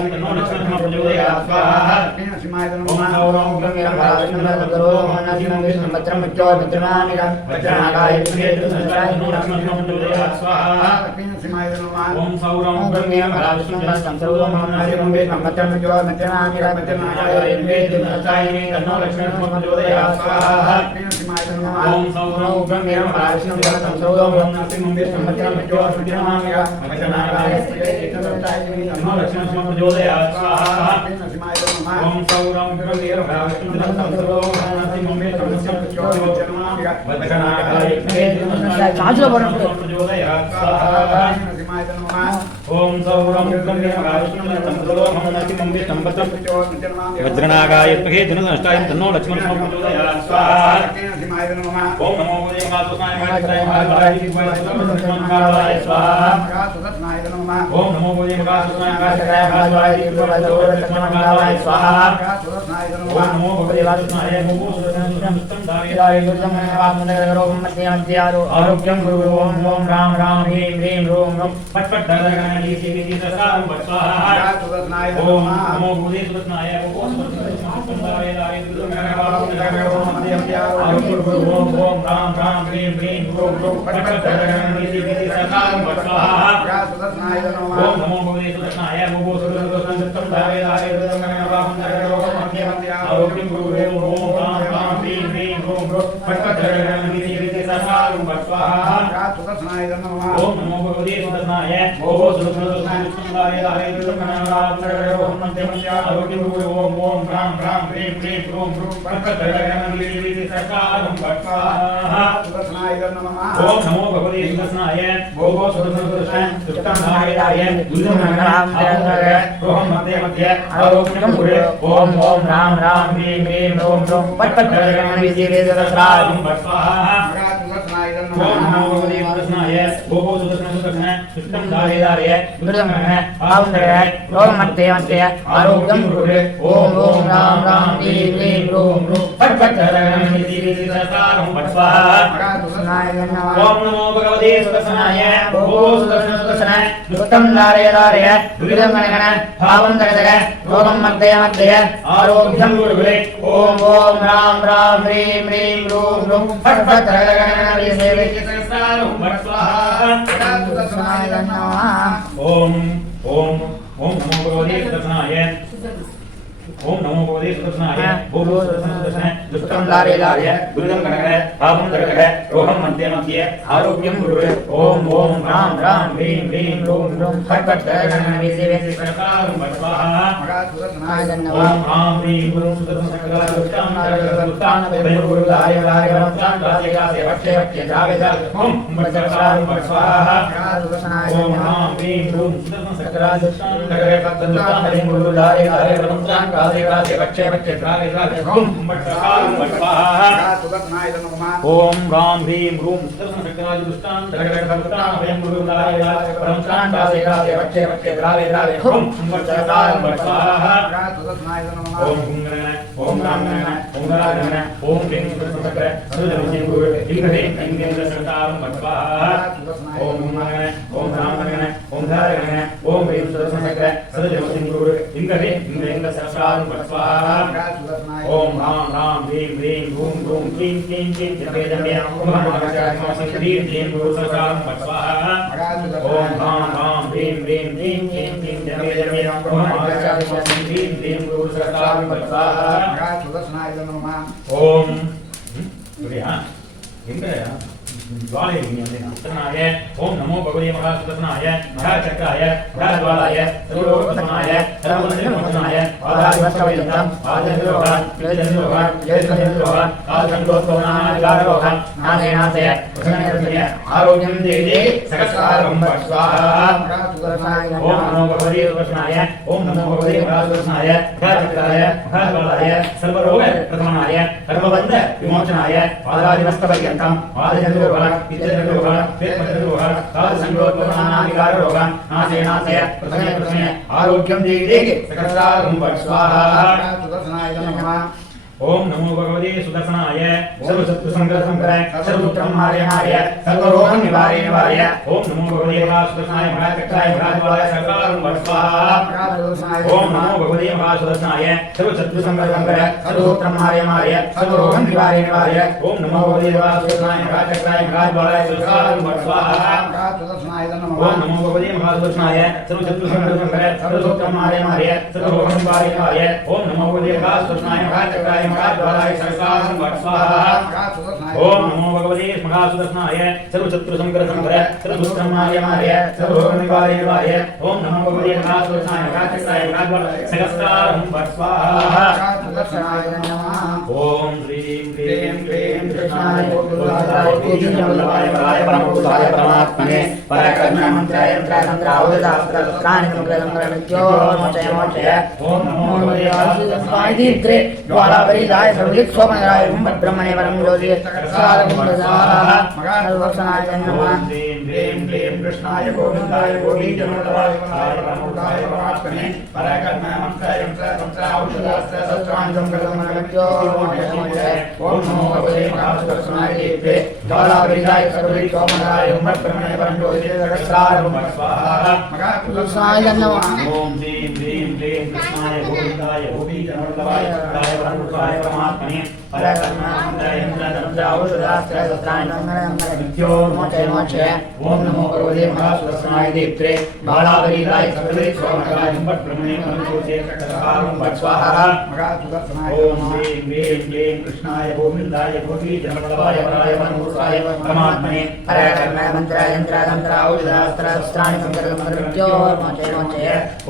ओम सौरम ब्रह्मीरं भावस्वं तंत्रोदोहं नरसिंहं वेष्टं वच्चं मृत्योर्मृत्युमामिका वज्रनागाय यज्ञे धनुष्टाय तन्नमस्मं प्रचोदयात् स्वाहा ओम सौरम ब्रह्मीरं भावस्वं तंत्रोदोहं नरसिंहं वेष्टं वच्चं मृत्योर्मृत्युमामिका वज्रनागाय यज्ञे धनुष्टाय तन्नमस्मं प्रचोदयात् स्वाहा ओम सौरम ब्रह्मीरं भावस्वं तंत्रोदोहं नरसिंहं वेष्टं वच्चं मृत्योर्मृत्युमामिका वज्रनागाय यज्ञे धनुष्टाय तन्नमस्मं प्रचोदयात् स्वाहा ओम सौरम ब्रह्मीरं भावस्वं तंत्रोदोहं नरसिंहं वेष्टं वच्चं मृत्योर्मृत्युमामिका वज्रनागाय यज्ञे धनुष्टाय तन्नमस्मं प्रचोदयात् स्वाहा ओम सौरम ब्रह्मीरं भावस्वं तंत्रोदोहं नरसिंहं वेष्टं वच्चं मृत्योर्मृत्युमामिका वज्रनागाय यज्ञे धनुष्टाय तन्नमस्मं प्रचोदयात् स्वाहा ओम सौरम ब्रह्मीरं भावस्वं तंत्रोदोहं नरसिंहं वेष्टं वच्चं वज्रनागाय यज्ञे धनुष्टाय तन्नमस्मं प्रचोदयात् स्वाहा ओम नमो भगवते महापुरुषाय महाकाय स्वाहा ओम नमो भगवते महापुरुषाय महाकाय स्वाहा ओम नमो भगवते महापुरुषाय आरोग्यं गुरु ओम ओम राम राम ह्रीं ह्रीं ह्रूं ह्रूं फट् फट् धरगणानि सेविति ससारं स्वाहा ओम नमो भगवते सुदर्शनाय ओम ओम राम राम ह्रीं ह्रीं ह्रूं ह्रूं फट् फट् धरगणानि सेविति ससारं स्वाहा ओम नमो भगवते सुदर्शनाय आरोग्यं गुरु ओम राम राम ह्रीं ह्रीं ह्रूं ह्रूं फट् फट् धरगणानि सेविति ससारं स्वाहा ओम नमो भगवते सुदर्शनाय आरोग्यं गुरु ओम ओम राम राम ह्रीं ह्रीं ह्रूं ह्रूं फट् फट् धरगणानि सेविति ससारं स्वाहा ओम नमो भगवते सुदर्शनाय आरोग्यं गुरु ओम ओम राम राम ह्रीं ह्रीं ह्रूं ह्रूं फट् फट् धरगणानि सेविति ससारं स्वाहा ओम नमो भगवते सुदर्शनाय सुष्टं धारय आरोग्यं गुरु ओम ओम राम राम ह्रीं ह्रीं ह्रूं ह्रूं फट् फट् धरगणानि सेविति ससारं स्वाहा ओम नमो भगवते सुदर्शनाय सुष्टं धारय दुरितं गणगण भावं धरधर रोगं मर्दय आरोग्यं गुरु ओम ओम राम राम ह्रीं ह्रीं ह्रूं ह्रूं फट् फट् धरगणानि सेविति ससारं स्वाहा ओम ओम ओम नमो भगवते सुदर्शनाय ओम नमो भगवते सुदर्शनाय भूभो सुदर्शनाय दुष्टं धारय दुरितं गणगण भावं धरधर रोगं मर्दय आरोग्यं गुरु ओम ओम राम राम ह्रीं ह्रीं ह्रूं ह्रूं फट् फट् धरगणानि सेविति ससारं स्वाहा ओम राम ह्रीं ह्रूं सुदर्शनं स्वाहा ओम राम ह्रीं ह्रूं ओम राम ह्रीं ह्रूं ओम ओम राम ओम राम ओम ह्रीं गुरु ओम ओम राम ओम ओम ह्रीं गुरु ओम राम राम ह्रीं ह्रीं ह्रूं ह्रूं क्लीं क्लीं क्लीं जपे जपे ह्रीं ह्रीं गुरु ससारं स्वाहा ओम राम राम ह्रीं ह्रीं क्लीं क्लीं क्लीं जपे जपे ह्रीं ह्रीं गुरु ससारं स्वाहा ओम ज्वालयज्ञाय ओम नमो भगवते महासुदर्शनाय महाचक्राय महाज्वालाय सर्वोपतनाय सर्वमंत्रिमोचनाय आधारवस्तवयन्तं आदिन्द्रोगान् क्लेशन्द्रोगान् क्लेशन्द्रोगान् कालसंगोत्पवनादिगारोगान् नाशेनाशय प्रसन्नयतय आरोग्यं देहि सकस्कारं स्वाहा ओम नमो भगवते सुदर्शनाय ओम नमो भगवते महासुदर्शनाय महाचक्राय महाज्वालाय सर्वरोग प्रशमनाय सर्वबन्ध विमोचनाय आधारवस्तवयन्तं आदिन्द्रोगान् क्लेशन्द्रोगान् क्लेशन्द्रोगान् कालसंगोत्पवनादिगारोगान् नाशेनाशय प्रसन्नयतय आरोग्यं देहि सकस्कारं स्वाहा ओम नमो भगवते सुदर्शनाय सर्वशत्रुसंग्रहसंग्रहाय सर्वोत्तमार्याय सर्वरोग निवारणाय ओम नमो भगवते महासुदर्शनाय महाचक्राय महाज्वालाय सर्वकालं स्वाहा ओम नमो भगवते महासुदर्शनाय सर्वशत्रुसंग्रहसंग्रहाय सर्वोत्तमार्याय सर्वरोग निवारणाय ओम नमो भगवते महासुदर्शनाय महाचक्राय महाज्वालाय सर्वकालं स्वाहा ओम नमो भगवते महासुदर्शनाय सर्वशत्रुसंग्रहसंग्रहाय सर्वोत्तमार्याय सर्वरोग निवारणाय ओम नमो भगवते महासुदर्शनाय महाचक्राय महाज्वालाय सर्वकालं स्वाहा ओम नमो भगवते महासुदर्शनाय सर्वशत्रुसंग्रहसंग्रहाय सर्वोत्तमार्याय सर्वरोग निवारणाय ओम नमो भगवते महासुदर्शनाय महाचक्राय महाज्वालाय सर्वकालं स्वाहा ओम ह्रीं क्लीं क्लीं कृष्णाय गोविन्दाय परमपुरुषाय परमात्मने पराक्रममन्त्राय ओम नमो भगवते वासुदेवाय ज्वालावरीदाय सर्वदिक् सोमनाराय ब्रह्मणे परम ज्योति सर्वक्षणाय नमः ह्रीं क्लीं कृष्णाय गोविन्दाय गोपीजनवल्लभाय परमपुरुषाय परमात्मने पराक्रममन्त्राय ओम नमो भगवते महासुदर्शनाय देवे ज्वालावरीदाय सर्वदिक् सोमनाराय ब्रह्मणे परम ज्योति स्वाहा ओम ह्रीं क्लीं कृष्णाय गोविन्दाय गोपीजनवल्लभाय परमपुरुषाय परमात्मने पराक्रममन्त्राय ओम नमो भगवते महासुदर्शनाय देवे ज्वालावरीदाय सर्वदिक् सोमनाराय ब्रह्मणे परम ज्योति स्वाहा ओम ह्रीं क्लीं कृष्णाय गोविन्दाय गोपीजनवल्लभाय परमपुरुषाय परमात्मने पराक्रममन्त्राय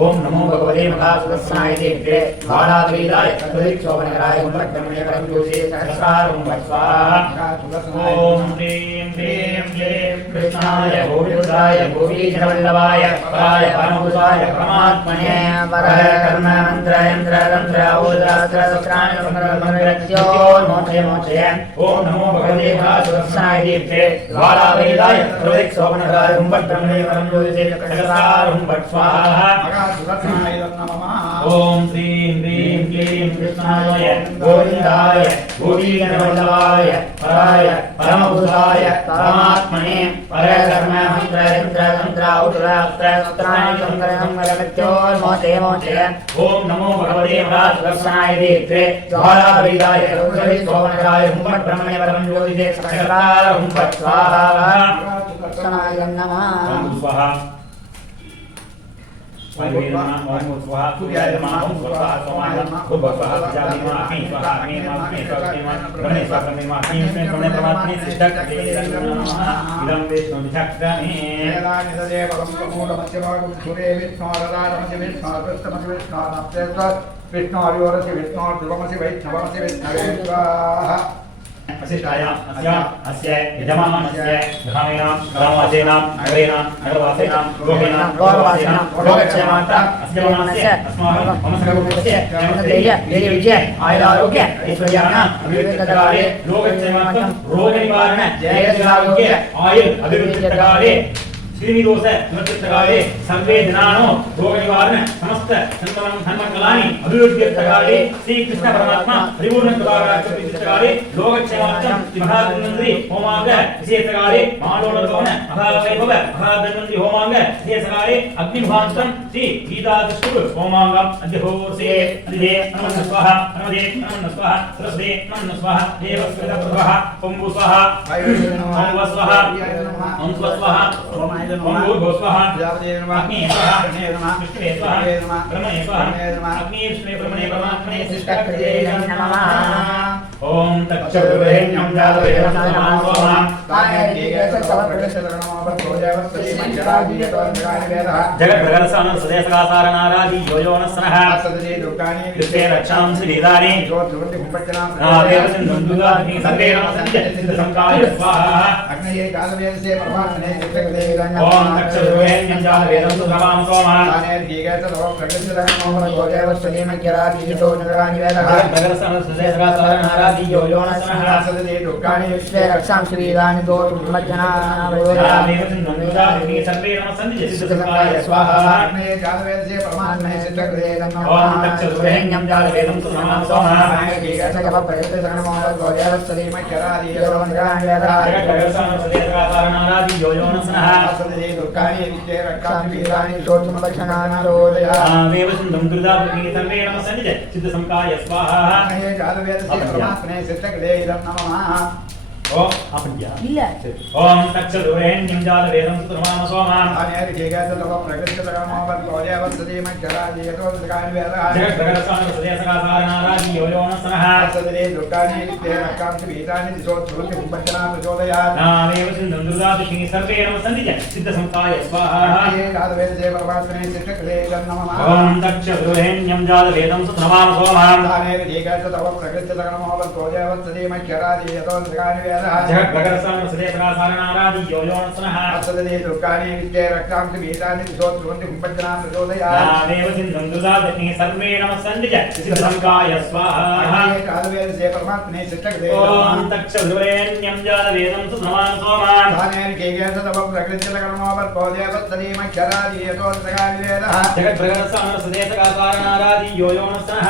ओम नमो भगवते महासुदर्शनाय देवे ज्वालावरीदाय सर्वदिक् सोमनाराय ब्रह्मणे परम ज्योति स्वाहा ओम ह्रीं क्लीं कृष्णाय गोविन्दाय गोपीजनवल्लभाय परमपुरुषाय परमात्मने पराक्रममन्त्राय ओम नमो भगवते महासुदर्शनाय देवे ज्वालावरीदाय सर्वदिक् सोमनाराय ब्रह्मणे परम ज्योति स्वाहा ओम ह्रीं क्लीं कृष्णाय गोविन्दाय गोपीजनवल्लभाय परमपुरुषाय परमात्मने पराक्रममन्त्राय ओम नमो भगवते महासुदर्शनाय देवे ज्वालावरीदाय सर्वदिक् सोमनाराय ब्रह्मणे परम ज्योति स्वाहा स्वाहा ओम स्वाहा सूर्याय नमः ओम स्वाहा सोमाय नमः ओम स्वाहा जाति नमः अग्नि स्वाहा अग्नि नमः ब्रह्मणे स्वाहा नमः अग्नि में ब्रह्मणे परमात्मने सिद्धक नमः इदं विष्णु विचक्रमे निदे परम मूलमध्यभागं सूर्ये विष्णोरदारमसि विष्णोरस्तमसि विष्णोरनप्तेत विष्णोरिवरसि विष्णोर्ध्रुवमसि वैष्णवमसि विष्णवे स्वाहा अशिष्टायाम् अस्य यजमानस्य धामेनां ग्रामवासीनां नगरेणां नगरवासीनां लोकेनां लोकवासीनां लोकक्षेमार्थम् अस्य जमानस्य अस्माकं मम सर्वभूतस्य धैर्य विजय आयुरारोग्य ऐश्वर्याणाम् अभिवृद्धिकाले लोकक्षेमार्थं रोगनिवारण जयजयारोग्य आयुर् अभिवृद्धिकाले श्रीनिरोध निवृत्तिकाले सर्वे जनानो रोग निवारण समस्त सन्मंगलानि अभिवृद्धिकाले श्री कृष्ण परमात्मा परिपूर्ण कृपाकाले लोकक्षेमार्थं महाधन्वंतरि होमांग विशेषकाले महालोकभवन महावैभव महाधन्वंतरि होमांग विशेषकाले अग्निभान्तं श्री गीतादुष्टु होमांगम अद्यहोर्से अधिदे नमः स्वाहा नमदे नमः स्वाहा सरस्वती नमः स्वाहा देवस्कृत स्वाहा ओम स्वाहा ओम स्वाहा ओम स्वाहा ओम भूर्भुवस्वः अग्नि स्वाहा विष्णुवे स्वाहा ब्रह्मणे स्वाहा अग्नि विष्णुवे ब्रह्मणे परमात्मने शिष्टकृते नमः ओम तक्षुर्वरेण्यं जातवेदं तस्मै सोमः जगद्भगरसानं सदेशकासारनारादि योयोनस्सनः कृष्णे रक्षां श्रीदानि देवसिन्धुं दुर्गाग्नि सर्वेण संकाय स्वाहा अग्नये जातवेदस्य परमात्मने ओम तक्षुर्वरेण्यं जातवेदं तस्मै सोमः जगद्भगरसानं सदेशकासारनारादि योयोनस्सनः दुर्गाणि रक्षां श्रीदानि ओम अपन्या ओम तक्षुर्वरेण्यं जातवेदं तस्मै सोमः जगद्भगरसानं सदेशकासारनारादि योयोनस्सनः नामेव सिन्धुं दुर्गादक्षिणी सर्वेण सन्निध सिद्धसंकाय स्वाहा ओम तक्षुर्वरेण्यं जातवेदं तस्मै सोमः जगद्भगरसानं सदेशकासारनारादि योयोनस्सनः नामेव सिन्धुं दुर्गादक्षिणी सर्वेण सन्निध सिद्धसंकाय स्वाहा ओम तक्षुर्वरेण्यं जातवेदं तस्मै सोमः जगद्भगरसानं सदेशकासारनारादि योयोनस्सनः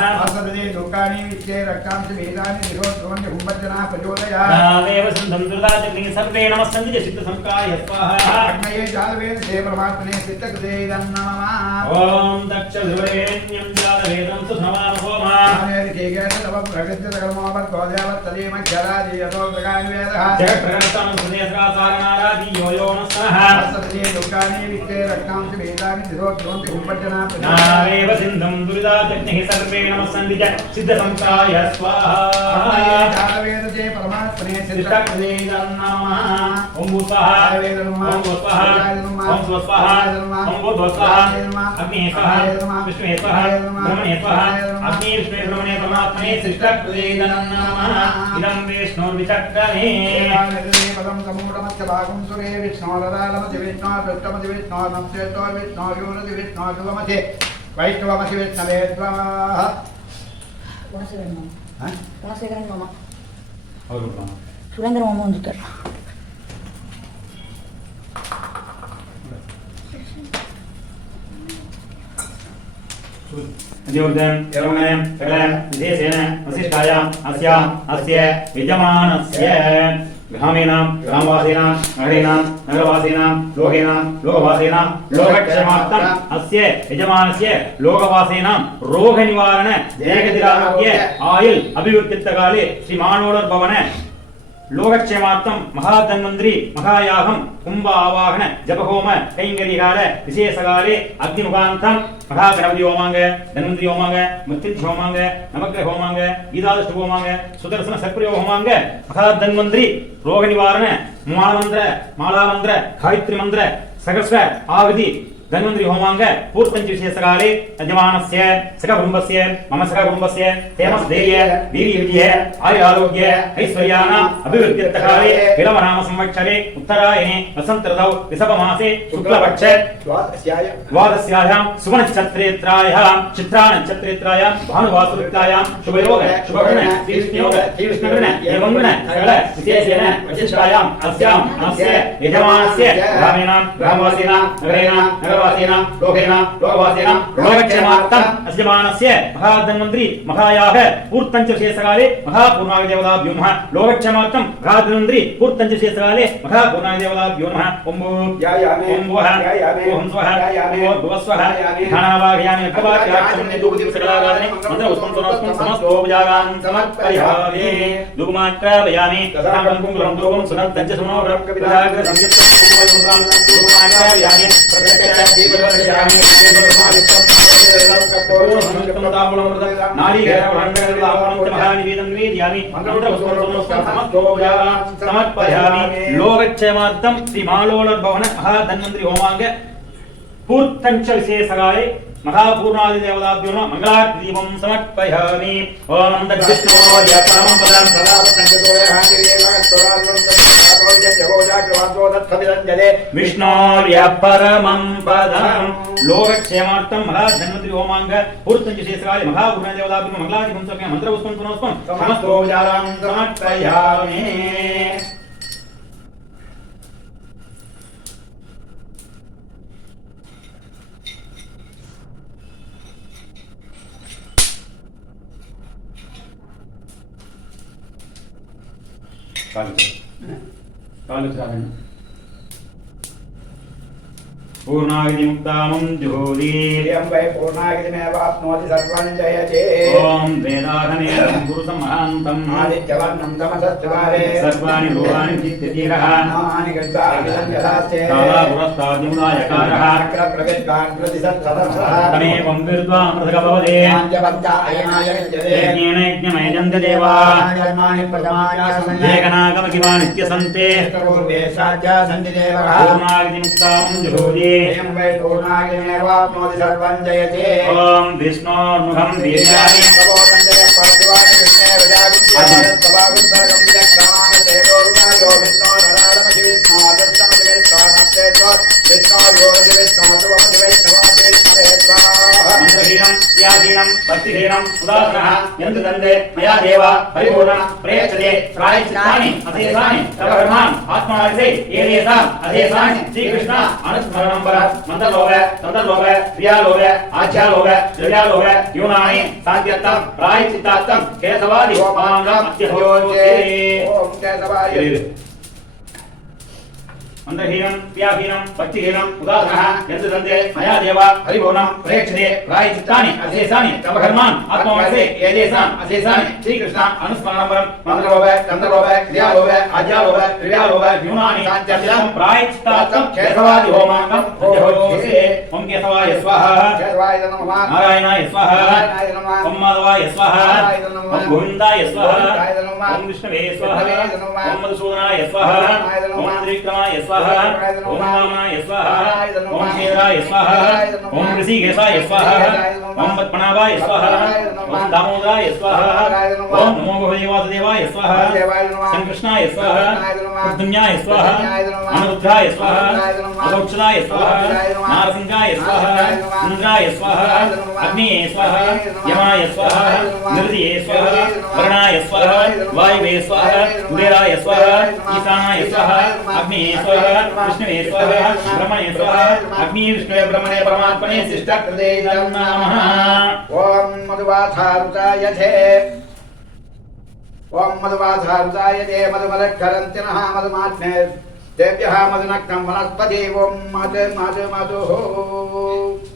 नामेव सिन्धुं दुर्गादक्षिणी सर्वेण सन्निध सिद्धसंकाय स्वाहा ओम तक्षुर्वरेण्यं जातवेदं तस्मै सोमः जगद्भगरसानं सदेशकासारनारादि योयोनस्सनः नामेव सिन्धुं दुर्गादक्षिणी सर्वेण सन्निध सिद्धसंकाय स्वाहा ओम स्वाहा ओम स्वाहा ओम स्वाहा ओम स्वाहा अग्नि स्वाहा विष्णु स्वाहा ब्रह्मणे स्वाहा अग्नि विष्णु ब्रह्मणे परमात्मने सृष्टकृते नमः इदं विष्णुर्विचक्रमे पदं समूढमस्य भागं सुरे विष्णोरदालमति विष्णो पृष्ठमति विष्णो नमस्तेतो विष्णो योरति विष्णो शुभमति वैष्णवमति विष्णवे स्वाहा मामा और सुरेंद्र मामा வந்துட்டார் देवदं यवनं सकलं विशेषेण वसिष्ठायाम् अस्याम् अस्य विद्यमानस्य ग्रामीणां ग्रामवासीनां नगरीणां नगरवासीनां लोकवासीनां लोकक्षेमार्थम् अस्य यजमानस्य लोकवासीनां रोगनिवारण देहदिरारोग्य आयुल अभिवृद्धिकाले श्री मानोलर्भवन लोकक्षेमार्थं महाधन्वंतरी महायागं कुंभ आवाहन जपहोम कैंगर्यकाल विशेषकाले अग्निमुखान्तं महागणपति होमांग धन्वंतरी होमांग मृत्युंजय होमांग नवग्रह होमांग गीतादष्ट होमांग सुदर्शन सक्रिय होमांग महाधन्वंतरी रोग निवारण महामंत्र मालामंत्र गायत्री मंत्र सहस्र आहुति धन्वंतरी होमांग पूर्तंच विशेषकाले यजमानस्य सखकुटुंबस्य मम सखकुटुंबस्य हेमस्थैर्य वीर्यविजय आयुरारोग्य ऐश्वर्याणाम् अभिवृद्ध्यर्थकाले विलवनाम संवत्सरे उत्तरायणे वसंत ऋतौ ऋषभमासे शुक्लपक्षे द्वादश्यायां सुवर्णनक्षत्रेत्रायां चित्रानक्षत्रेत्रायां भानुवासुरुक्तायां शुभयोग शुभगुण श्रीविष्णुयोग एवंगुण सकल विशेषेण वशिष्ठायाम् अस्याम् अस्य यजमानस्य ग्रामीणां ग्रामवासीनां नगरेणां नगरवासीनां लोकवासीनां लोकक्षेमार्थम् अस्यमानस्य महाधन्वंतरी महायाग पूर्तंच विशेषकाले महापूर्णाय देवताभ्यो नमः लोकक्षेमार्थम् महाधन्वंतरी पूर्तंच विशेषकाले महापूर्णाय देवताभ्यो नमः ओम ओम वः ओम स्वः ओम भुवस्वः घनावाघयामि प्रभात्याक्षमने दुग्धिसकलागाने मंत्र उत्पन्नोत्पन्न समस्तोपजागान् समर्पयामि दुग्माक्रवयामि तथां कुंकुमं दुग्धं सुनन्तञ्च सुनोरं कविदाग्र संयुक्तं कुंकुमं दुग्माक्रवयामि प्रत्यक्षादीपदर्शयामि लोकक्षेमार्थं श्री मालोलर्भवन महाधन्वंतरि होमांग पूर्तंच विशेषगाय महापूर्णादि देवताभ्यो नमः मंगलार्ति दीपं समर्पयामि। ओम तद्विष्णोर्य परमं पदं विष्णोर्य परमं पदं लोकक्षेमार्थं महाधन्वंतरि होमांग पूर्तंच विशेषगाय महापूर्णादि देवताभ्यो मंगलार्ति दीपं समर्पयामि। मंत्रपुष्पं पुनस्पं समस्तोपचारां समर्पयामि। पूर्णागिति मुक्तामं जुहोति अम्बे पूर्णागितिमेवाप्नोति सर्वं जयते। ओम वेदाधनेयं गुरुसमहान्तं आदित्यवर्णं तमसस्वारे सर्वाणि भूतानि चित्तिरः नामानि गद्वाविदं जलास्ते कालापुरस्ताद्युदायकारः अग्रप्रविद्वाग्रदिसत्सदसः तमेवं विद्वान् प्रभवते पाञ्चपञ्च अयनाय विद्यते यज्ञेन यज्ञमयजन्त देवाः कर्माणि प्रथमानि एकनागमकिवानित्यसन्ते पूर्वे साध्या सन्ति देवः। पूर्णागिति मुक्तामं जुहोति अम्बे पूर्णागितिमेवाप्नोति सर्वं जयते। ओम विष्णोर्मुखं वीर्याणि यादीनं भक्तिहीनं उदासनः यन्त दन्दे मया देव परिपूर्णं प्रयच्छते प्रायश्चित्तानि अशेषानि तव कर्मान् आत्माविषये एतेषाम् अशेषानि श्रीकृष्ण अनुस्मरणं वर मन्त्रलोभ तन्त्रलोभ क्रियालोभ आज्यालोभ द्रव्यालोभ यूनानि साध्यर्थं प्रायश्चित्तार्थं केशवादि होमाङ्गम् अत्यहोते। ओम केशवाय मंत्रहीनं व्याहीनं भक्तिहीनं उदासनः यन्त दन्दे मया देव परिपूर्णं प्रयच्छते प्रायश्चित्तानि अशेषानि तव कर्मान् आत्माविषये एतेषाम् अशेषानि श्रीकृष्ण अनुस्मरणं वर मन्त्रलोभ तन्त्रलोभ क्रियालोभ आज्यालोभ द्रव्यालोभ यूनानि साध्यर्थं प्रायश्चित्तार्थं केशवादि होमाङ्गम् अत्यहोते। ओम केशवाय स्वाहा केशवाय नमः नारायणाय स्वाहा नारायणाय नमः ओम माधवाय स्वाहा ओम गोविन्दाय स्वाहा ओम विष्णवे स्वाहा ओम मधुसूदनाय स्वाहा ओम त्रिविक्रमाय स्वाहा ओम वामनाय स्वाहा ओम शेराय स्वाहा ओम ऋषिकेशाय स्वाहा ओम पद्मनाभाय स्वाहा ओम दामोदराय स्वाहा ओम नमो भगवते वासुदेवाय स्वाहा संकृष्णाय स्वाहा प्रद्युम्नाय स्वाहा अनिरुद्धाय स्वाहा अदोक्षदाय स्वाहा नारसिंहाय स्वाहा इंद्राय स्वाहा अग्निये स्वाहा यमाय स्वाहा निर्दये स्वाहा वर्णाय स्वाहा वायुवे स्वाहा कुबेराय स्वाहा ईशानाय स्वाहा अग्निये स्वाहा विष्णुवे स्वाहा ब्रह्मणे स्वाहा अग्नि विष्णुवे ब्रह्मणे परमात्मने शिष्टकृते नमः। ओम मधुवाथारुताय थे ओम मधुवाथारुताय थे मधुमलक्षरन्तिनः मधुमात्मे देव्यः मधुनक्तं वनस्पति ओम मधु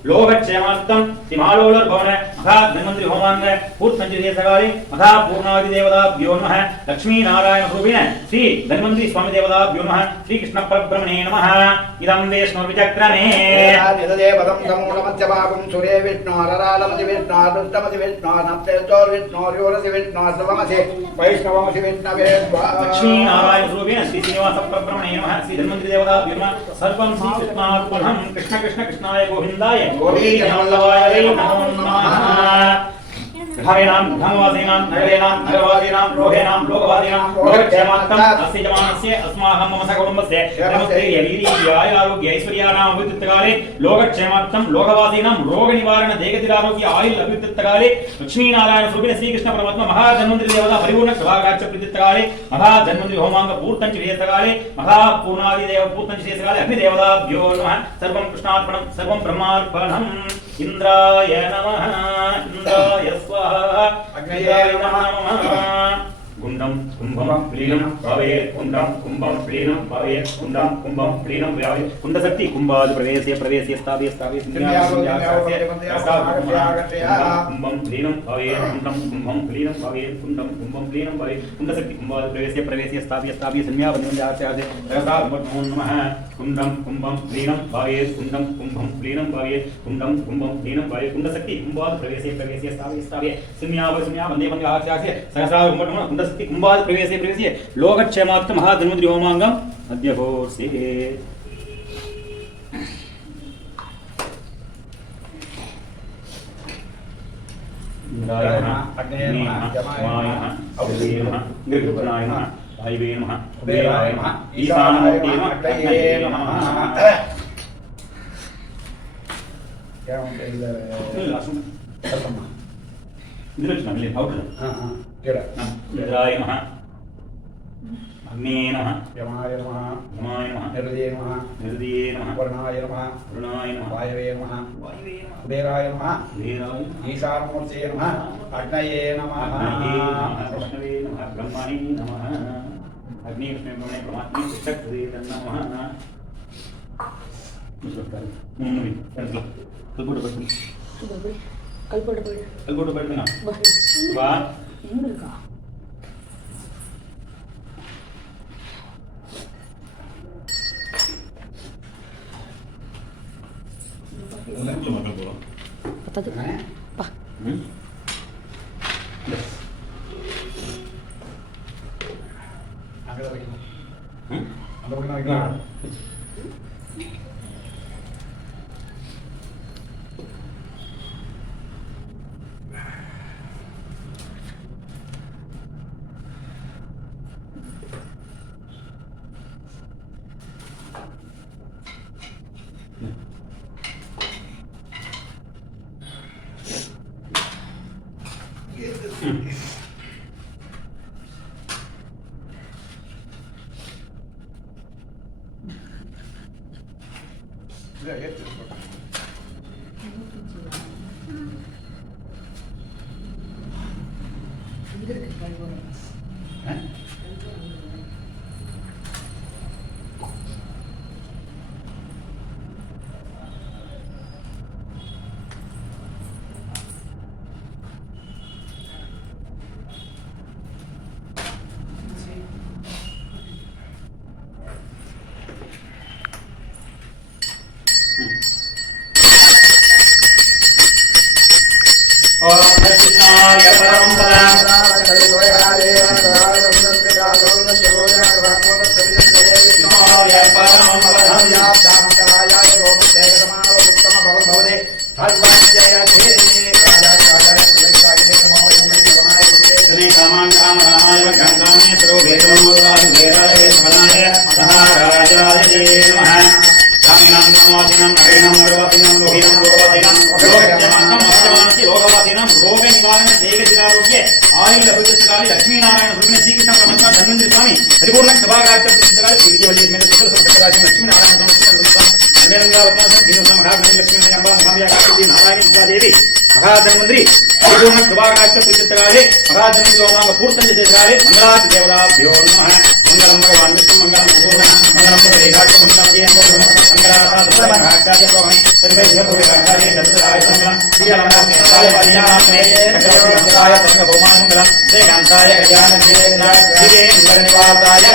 लोकक्षेमार्थं श्रीमालोलर्भवन महाधन्वंतरि होमांग पूर्तंचदेशकाले महापूर्णादि देवताभ्यो नमः लक्ष्मीनारायणरूपिण श्री धन्वंतरि स्वामी देवताभ्यो नमः श्रीकृष्ण परब्रह्मणे नमः। इदं वैष्णवविचक्रमे यदेवदं समूलमध्यभागं सुरे विष्णोररालमति विष्णोरुत्तमति विष्णोर्नप्तेतोर्विष्णोर्योरसि विष्णोर्सवमसि वैष्णवमसि विष्णवे लक्ष्मीनारायणरूपिण श्री श्रीनिवास परब्रह्मणे नमः श्री धन्वंतरि देवताभ्यो नमः सर्वं श्रीकृष्णार्पणं कृष्ण कृष्ण कृष्णाय गोविन्दाय गोविन्दवल्लभाय नमो नमः। हरेणां धर्मवासीनां नगरेणां नगरवासीनां लोहेनां लोकवासीनां लोकक्षेमार्थं अस्य जमानस्य अस्माकं मम सकुटुम्बस्य नमस्तेर्य वीर्याय आरोग्य ऐश्वर्याणां अभिवृद्धिकाले लोकक्षेमार्थं लोकवासीनां रोगनिवारण देहतिरारोग्य आयुः अभिवृद्धिकाले लक्ष्मीनारायण स्वरूपिण श्रीकृष्ण परमात्मा महाधन्वंतरि देवता परिपूर्ण सभागाच्छ प्रतीर्थकाले महाधन्वंतरि होमांग पूर्तंच विशेषकाले महापूर्णादि देव पूर्तंच विशेषकाले अग्निदेवताभ्यो नमः सर्वं कृष्णार्पणं सर्वं ब्रह्मार्पणम्। इंद्राय नमः इंद्राय स्वाहा अग्नये नमः। कुंडम कुंभम प्लीनम भवेत् कुंडम कुंभम प्लीनम भवेत् कुंडम कुंभम प्लीनम भवेत् कुंडशक्ति कुंभाद प्रवेशे स्थापय कुंभम प्लीनम भवेत् कुंडम कुंभम प्लीनम भवेत् कुंडम कुंभम प्लीनम भवेत् कुंडशक्ति कुंभाद प्रवेशे स्थापय संज्ञापन्याचार्य नमो नमः कुंडम कुंभम प्लीनम भवेत् कुंडम कुंभम प्लीनम भवेत् कुंडम कुंभम प्लीनम भवेत् कुंडशक्ति कुंभाद प्रवेशे स्थापय संज्ञापन्याचार्य सहसा कुंडशक्ति कुंभाद प्रवेशे लोकक्षेमार्थं महाधन्वंतरि होमांगम अद्य होर्षे इंद्राय नमः अग्नये नमः यमाय नमः औषधे नमः निर्गुणाय नमः वायवे नमः कुबेराय नमः ईशानमूर्ते नमः अग्नये नमः क्या होता है इधर इंद्राय नमः अग्नये नमः यमाय नमः निर्दये नमः वर्णाय नमः वायवे नमः कुबेराय नमः ईशानमूर्ते नमः अग्नये नमः विष्णवे नमः ब्रह्मणे नमः अग्नि विष्णु ब्रह्मणे परमात्मे शक्तिवे नमः कल्पोट पड़ना वाह बता दो पा महाधन्वंतरि परिपूर्ण कृपाकाच्य प्रचित्तकाले महाधन्वंतरि होमांग पूर्तन देशकाले मंगलात् देवताभ्यो नमः मंगलम भगवान विष्णु मंगलम भगवान मंगलम भगवान मंगलम ये मंगलाचार्य भगवान सर्वे भगवाचार्य दत्तराय मंगलम दियानाय परियामे कटवराय तस्म भगवान मंगलम श्रीकांताय ज्ञानदेवनाय निवासाय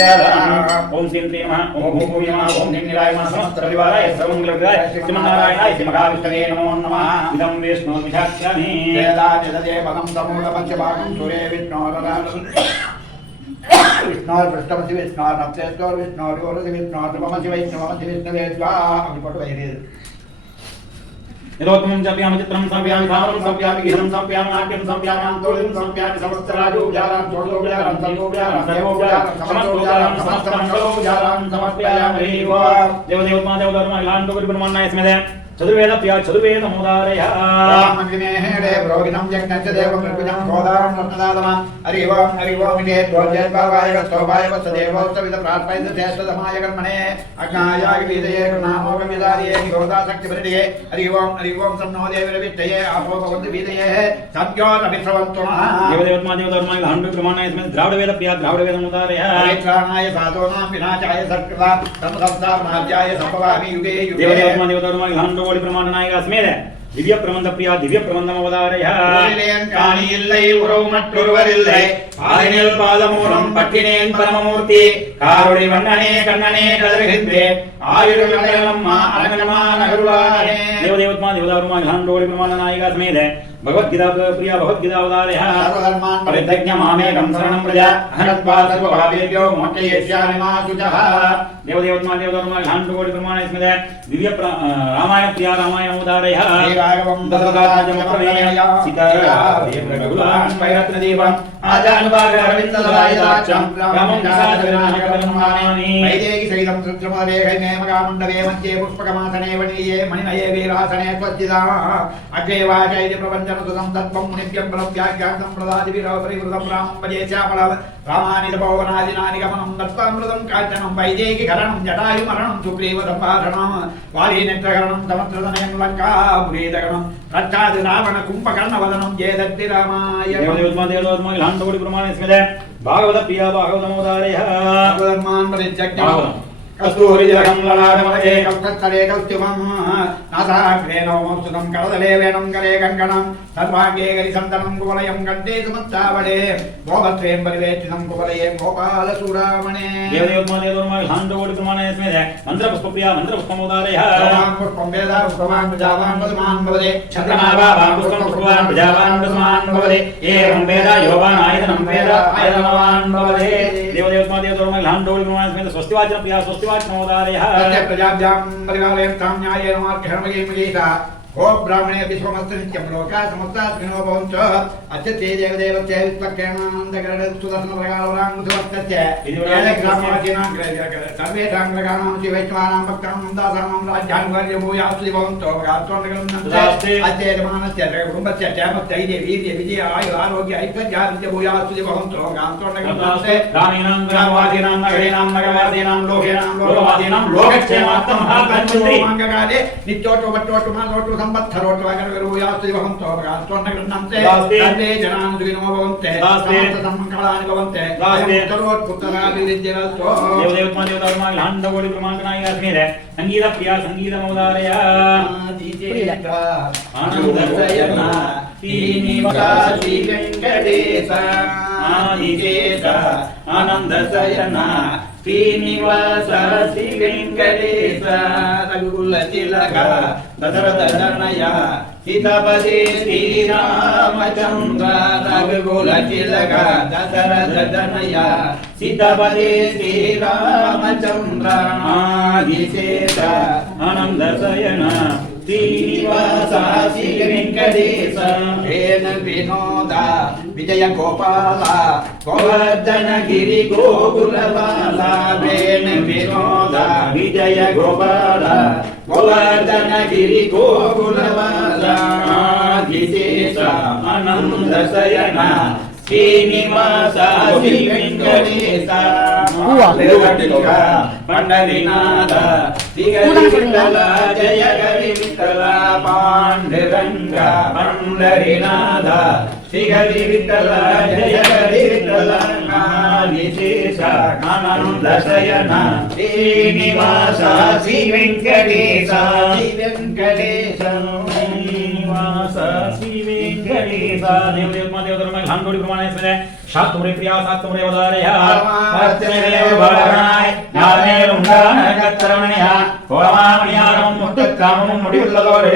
ओम श्री नमः ओम भूभुवि नमः ओम निराय नमः समस्त रविवाराय सर्वमंगलप्रदाय श्रीमन्नारायणाय श्री महाविष्णवे नमो नमः इदं विष्णु विधाख्यामि वेदादिदे पदं समूलपञ्चभागं सूर्ये विष्णोरराजं विष्णोर पृष्ठमसि विष्णोर नप्तेश्वर विष्णोर योरसि विष्णोर नमसि वैष्णवमसि विष्णवे स्वाहा अभिपट वैरे यदोत्तमं जप्यामि चित्रं संप्यामि धामं संप्यामि गीतं संप्यामि नाट्यं संप्यामि आन्तोलिं संप्यामि समस्तराजोपचारान् षोडशोपचारान् सर्वोपचारान् सर्वोपचारान् समस्तोपचारान् समस्तमङ्गलोपचारान् समर्पयामि देवदेवोत्मा देवधर्म इलान्तोपरिब्रह्मण्णाय स्मृते చతుర్వేద ప్రియ చతుర్వేద మోదారయ మంగినేహే ప్రోగినం జగన్నచ దేవ ప్రకృతం గోదారం రత్నదాతమ హరి ఓం ఇదే ద్రోజేద్భావాయ స్తోభాయ వస్తదేవోత్తవిద ప్రార్థయిత చేస్తదమాయ కర్మణే అజ్ఞాయాయ విదయే నామోగ విదారియే గోదా శక్తి ప్రతియే హరి ఓం సన్నో దేవరవిత్తయే ఆపో భవంతు విదయే సత్యోర విశ్రవంతు దేవదేవత్మా దేవధర్మాయ హండు ప్రమాణాయ ద్రావిడ వేద ప్రియ ద్రావిడ వేద మోదారయ పరిత్రాణాయ సాధూనాం వినాశాయ సత్కృతాం సంసారనాశాయ సంభవామి యుగే యుగే దేవదేవత్మా దేవధర్మాయ హండు కోడి ప్రమాణనాయ అస్మేద दिव्य प्रबंध प्रिया दिव्य प्रबंधम अवतारय काणी इल्लै उरव मट्टुरुवरिल्लै आयनिल पादमूलं पट्टिनेन परममूर्ति कारुडि वन्नने कन्नने कदरहिंदे आयुर्वेदम्मा अनगनमा नगरुवारे देवदेवत्मा देवदारुमा घांडोळि प्रमाणनायिका समेत भगवद्गीता प्रिया भगवद्गीता अवतारय सर्वधर्मान् परित्यज्य मामेकं शरणं व्रज अहंत्वा सर्वभावेभ्यो मोक्षयिष्यामि मा शुचः देवदेवत्मा देवदारुमा घांडोळि प्रमाणनाय समेत दिव्य रामायण प्रिया रामायण अवतारय राघवं दशरथराजमप्रमेय सीताराम वैरत्नदीपं आजानुभागरविन्ददलायदाक्षं रामं साधविनाशकर्माणि वैदेही सहितं सुत्रमलेखमे मगामण्डवे मध्ये पुष्पकमासने वनीये मणिनये वीरासने त्वज्जिता अग्रे वाचैति प्रपञ्चनसुतं तत्त्वं मुनिभ्यं बलव्याख्यातं प्रदादिभिरोपरिवृतं रामं भजे श्यामलं रामानि तपोवनादिनानि गमनं दत्तामृतं काञ्चनं वैदेही करणं जटायुमरणं सुग्रीवसम्भाषणं वालीनेत्रकरणं तमत्रतनयं लङ्का पुरीदगणं रक्षादि रावण कुम्भकर्णवदनं जयदत्ति रामाय देवदेवत्मा देवदारुमा घांडोळि प्रमाणनाय भागवत प्रिया भागवतमोदारय भगवन्मान् परित्यज्य कस्तूरिजलकं ललाटमलये कस्तरे कौस्तुभं नासाग्रे नवमोत्सुतं करदले वेणं करे कङ्कणं सर्वाङ्गे गरिसन्दनं कुवलयं कण्ठे सुमत्तावळे गोभत्रें परिवेष्टितं कुवलये गोपालचूडामणे देवदेवत्मा देवदारुमा घांडोळि प्रमाणनाय मन्त्रपुष्पप्रिया मन्त्रपुष्पमोदारय पुष्पं वेद पुष्पवान् प्रजावान् पद्मान् भवते छत्रनाभावान् पुष्पं पुष्पवान् प्रजावान् पद्मान् भवते एवं वेद योवान् आयतनं वेद आयतनवान् भवते देवदेवत्मा देवदारुमा घांडोळि प्रमाणनाय स्वस्तिवाचन प्रिया स्वस्ति प्रजाभ्यां परिवारेण तां न्यायेन मार्गेण ओ ब्राह्मणे विश्वमस्तु नित्यं लोकाः समस्ताः स्विनो भवन्तु अस्य ते देवदेवस्य वित्तकेणान्दकरणसुदर्शनप्रकाराङ्गुसुवस्तस्य ग्रामवासीनां सर्वेषां ग्रहाणां वैष्णवानां भक्तानां दासानां राज्यानुवर्य भूयास्तु भवन्तु अस्य यजमानस्य कुटुम्बस्य क्षेमस्थैर्य वीर्य विजय आयु आरोग्य ऐश्वर्यादित्य भूयास्तु भवन्तु ग्रामीणां ग्रामवासीनां नगरीणां नगरवासीनां लोकेनां लोकक्षेमार्थं महाकाले नित्योटो मानोटो संवत्सरोटो अगरविरूयास्तु भवन्तो भगास्तोन्नगृह्णन्ते सर्वे जनान् दुःखिनो भवन्ते समस्तमङ्गलानि भवन्ते उत्तरोत्तराभिवृद्धिरस्तु देवदेवत्मा देवदारुमा घांडोळि प्रमाणनाय अस्मेद संगीत प्रिया संगीतमोदारय आनन्दशयना श्रीनिवासी वेङ्कटेश आदिकेश आनन्दशयना श्रीनिवास श्री वेङ्कटेश रघुकुलतिलक दशरथतनय सीतापति श्रीरामचन्द्र रघुकुलतिलक दशरथतनय सीतापति श्रीरामचन्द्र आदिशेष आनन्दशयन श्रीनिवास श्री वेङ्कटेश हेन विनोद विजय गोपाल गोवर्धन गिरि गोकुलबाल वेन विनोद विजय गोपाल गोवर्धन गिरि गोकुलबाल आदिशेष आनन्दशयन श्रीनिवास श्री वेङ्कटेश पंडरीनाथ विठ्ठल जय हरि विठ्ठल पांडुरंग पंडरीनाथ श्री हरि विठ्ठल जय हरि विठ्ठल विशेष आनन्दशयन श्रीनिवास श्री वेङ्कटेश श्रीनिवास श्री वेङ्कटेश देवदेवत्मा देवदारुमा घांडोळि प्रमाणनाय शास्त्रे प्रिया शास्त्रे अवतारय भक्तिमेव भरणाय ஞானேருண்டான கத்தரமணியா கோமாமணியாரம் முட்டுக்காமம் முடிவுள்ளதோடு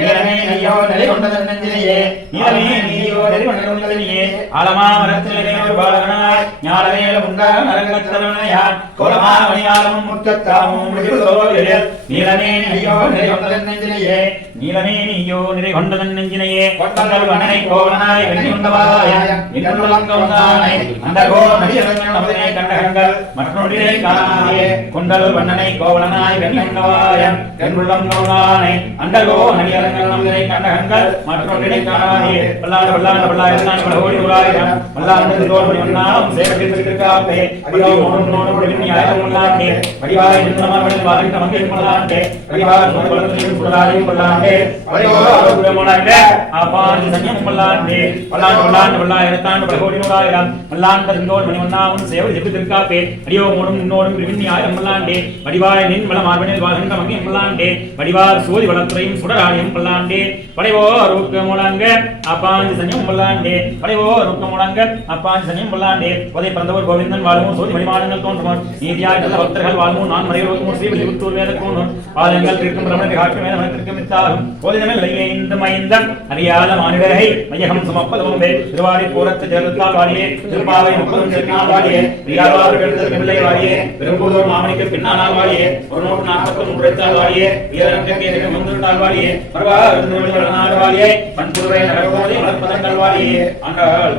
ஏனமே நீலையோ நிலை கொண்டதன்னஞ்சினையே நீலமே நீயோ நிலை கொண்டதன்னஞ்சினையே ஆலமா மரத்திலே ஒரு பாலகனாய் ஞானவேல உண்டாக நரங்கத்தரவனையார் கோலமா மணியாலமும் முத்தத்தாமும் முடிவுதோரில் நீலமே நீயோ நிலை கொண்டதன்னஞ்சினையே நீலமே நீயோ நிலை கொண்டதன்னஞ்சினையே கொண்டல் வண்ணனை கோவனாய் வெண்ணி கொண்டவாய இன்னுள்ளங்கொண்டானை அந்த கோவனடியரங்கன் நமதினை கண்டகங்கள் மற்றொன்றினை காணாயே கொண்டல் வண்ணனை கோவனாய் வெண்ணி கொண்டவாய என்னுள்ளங்கொண்டானை அந்த கோவனடியரங்கன் நமதினை கண்டகங்கள் மற்றொன்றினை காணாயே பல்லாண்டு பல்லாண்டு பல்லாயிரத்தாண்டு பலகோடி உலாயிரம் பல்லாண்டு தோல்வி ஒன்றாம் சேகரித்திருக்காப்பே அடியோ மோனும் நோனும் விண்ணி ஆயிரம் உள்ளாண்டே வடிவாய் நின்றமர்களில் வாழ்கின்ற மங்கில் கொள்ளாண்டே வடிவாய் நோன்பலத்தில் கொள்ளாதையும் கொள்ளாண்டே வடிவோ ஆரோக்கியமுடாண்டே ஆபான் சன்யம் கொள்ளாண்டே பல்லாண்டு பல்லாண்டு பல்லாயிரத்தாண்டு பலகோடி உலாயிரம் பல்லாண்டு தோல் மணி ஒன்றாம் சேகரித்திருக்காப்பே அடியோ மோனும் நோனும் விண்ணி ஆயிரம் கொள்ளாண்டே வடிவாய் நின் வள மார்பனில் வாழ்கின்ற மங்கில் கொள்ளாண்டே வடிவார் சோதி வளத்துறையும் சுடராடியும் கொள்ளாண்டே படைவோ ஆரோக்கியமுடாங்க ஆபான் சன்யம் கொள்ளாண்டே படைவோ ஆரோக்கியமுடாங்க அப்பான் சனியம் கொள்ளாண்டே உதை பிறந்தவர் கோவிந்தன் வாழ்வும் சோதி வழிமாடங்கள் தோன்றுவோம் நீதியாய் நல்ல பக்தர்கள் வாழ்வும் நான் மறைவோம் ஸ்ரீ வில்லிபுத்தூர் வேத கோணும் பாதங்கள் தீர்க்கும் பிரமணத்தை காட்டும் வேத மனத்திற்கும் மித்தாகும் போதினமில் ஐந்து மைந்தம் அறியாத மானிடரை மையகம் சுமப்பதுமே திருவாடி பூரத்து ஜெருத்தால் வாடியே திருப்பாவை 30 திருநாள் வாடியே வீராவார்கள் பிள்ளை வாடியே பெரும்பூதோர் மாமணிக்கு பின்னானால் வாடியே 143 வாடியே வீரரங்கேற்கு முந்திருந்தால் வாடியே பரவாயில்லை வாடியே பண்புரை நகர்வோதை வளர்ப்பதங்கள் வாடியே ஆண்டாள்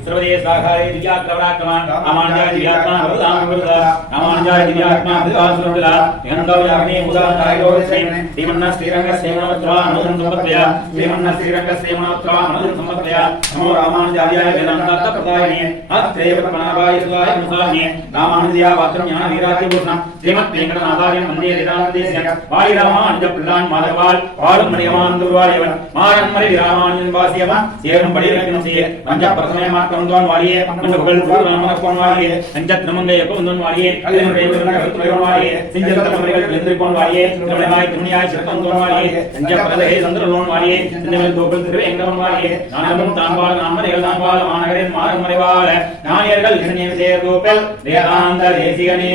सर्वदेश साखारे दिव्याक्रमणाक्रम अमान्याय दिव्यात्मा वरदान वरदा अमान्याय दिव्यात्मा विदासुरला यंदव्याग्ने उदातायो श्रीमन् श्रीमन्न श्रीरंग सेवनवत्वा अनुदं संपत्या श्रीमन्न श्रीरंग सेवनवत्वा अनुदं संपत्या नमो रामानुजाय वेदांत प्रदायिने अत्रेय पनावाय सुदाय मुसाने रामानुजया वात्रम ज्ञान वीराति भूषण श्रीमत् वेंकटनाथार्य वंदे वेदांतेस्य वाली रामानुज प्रदान माधवाल वालम मणिमान दुर्वायवन मारन मरि रामानुजन वासियवा சேரும் படிரக்கணும் செய்ய பஞ்ச பிரசமய மார்க்கந்தோன் வாளியே அந்த புகழ் பூர்ணமான கோன் வாளியே பஞ்சத் நமங்கய கோந்தோன் வாளியே அதனுடைய கருத்துரையோன் வாளியே சிஞ்சல் தலைமுறைகள் எந்திரிக்கோன் வாளியே தமிழமாய் துணியாய் சிறந்தோன் வாளியே பஞ்ச பிரதே சந்திரலோன் வாளியே இந்த கோகுல் திருவேங்கடம் வாளியே நானமும் தான்வாள நான்மறைகள் தான்வாள மாநகரின் மாறன் மறைவாள ஞானியர்கள் இசையை சேர்கோப்பல் வேதாந்த தேசிகனே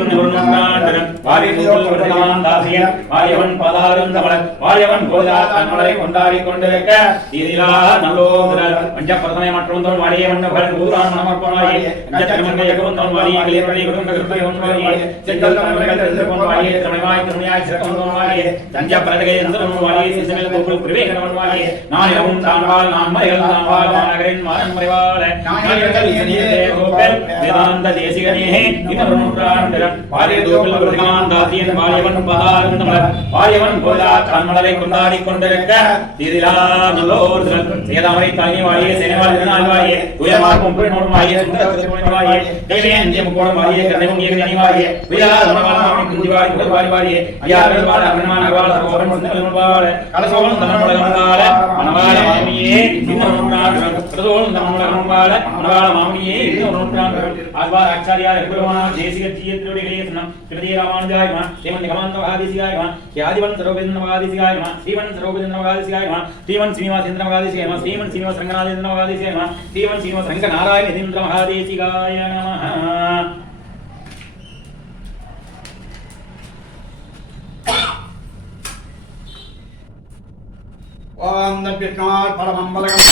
இன்னொருநாண்டரன் வாரி தூள் விருதான் தாசியன் வாரியவன் பதாரும் தமிழர் வாரியவன் போதா தன்மலை கொண்டாடி கொண்டிருக்க இதிலா நல்லோதரர் பஞ்ச பிரதமை மற்றொந்தோன் வாடியே மன்னபல் ஊரான் நமப்பனாயே பஞ்ச திருமங்கை யகவந்தோன் வாடியே கிளியப்படி குடும்ப கிருப்பையோன் வாடியே செங்கல் தமிழர்கள் எழுந்தோன் வாடியே தமிழ்வாய் திருமையாய் சிறக்கவந்தோன் வாடியே பஞ்ச பிரதகை எந்தோன் வாடியே சிசமில் கோகுல் பிரவேகனவன் வாடியே நானிலவும் தான்வாள் நான் மறைகள் தான்வாள் மாநகரின் மாறன் மறைவாள ஞானியர்கள் இசையே கோபல் வேதாந்த தேசிகனே இன்னொரு நூற்றாண்டரன் வாரிய தூபில் விருதான் தாசியன் வாரியவன் பதாரும் தமிழர் வாரியவன் போதா தன்மலரை கொண்டாடி கொண்டிருக்க இதிலா நல்லோதரர் சேதாமரை தாங்கி வாழியே சேனவாள் திருநாள் வாழியே துயமார் பொம்புரை நோடும் வாழியே சுந்தரத்தின் வாழியே தேவே அந்திய முக்கோணம் வாழியே கண்ணையும் ஏகி அணி வாழியே விழா தமகாலமாமி குஞ்சி வாழி முதல் வாழி வாழியே ஐயார்கள் வாழ அபிமான வாழ சகோதரன் சிந்தல் வாழ கலசோகம் தமிழ் வாழ மனவாள மாமியே இன்னொரு நூற்றாண்டு பிரதோகம் தமிழ் வாழ மனவாள மாமியே இன்னொரு நூற்றாண்டு ஆழ்வார் ஆச்சாரியார் எம்பெருமான தேசிக ஜீயத்தினுடைய சனம் திருதி ராமானுஜாய் மா ஸ்ரீமன் நிகமாந்த மகாதேசிகாய் மா யாதிவன் சரோபேந்திர மகாதேசிகாய் மா ஸ்ரீவன் சரோபேந்திர மகாதேசிகாய் மா ஸ்ரீவன் ஸ்ரீனிவாசேந்திர மகாதேசிகாய் மா ஸ்ரீமன் ஸ்ரீனிவாச ரங்கநாதேந்திர மகாதேசிகாய் மா ஸ்ரீமன் ஸ்ரீனிவாச ரங்க நாராயணேந்திர மகாதேசிகாய நமஹ. ஓம் தத்விஷ்ணாத் பரமம்பலகம்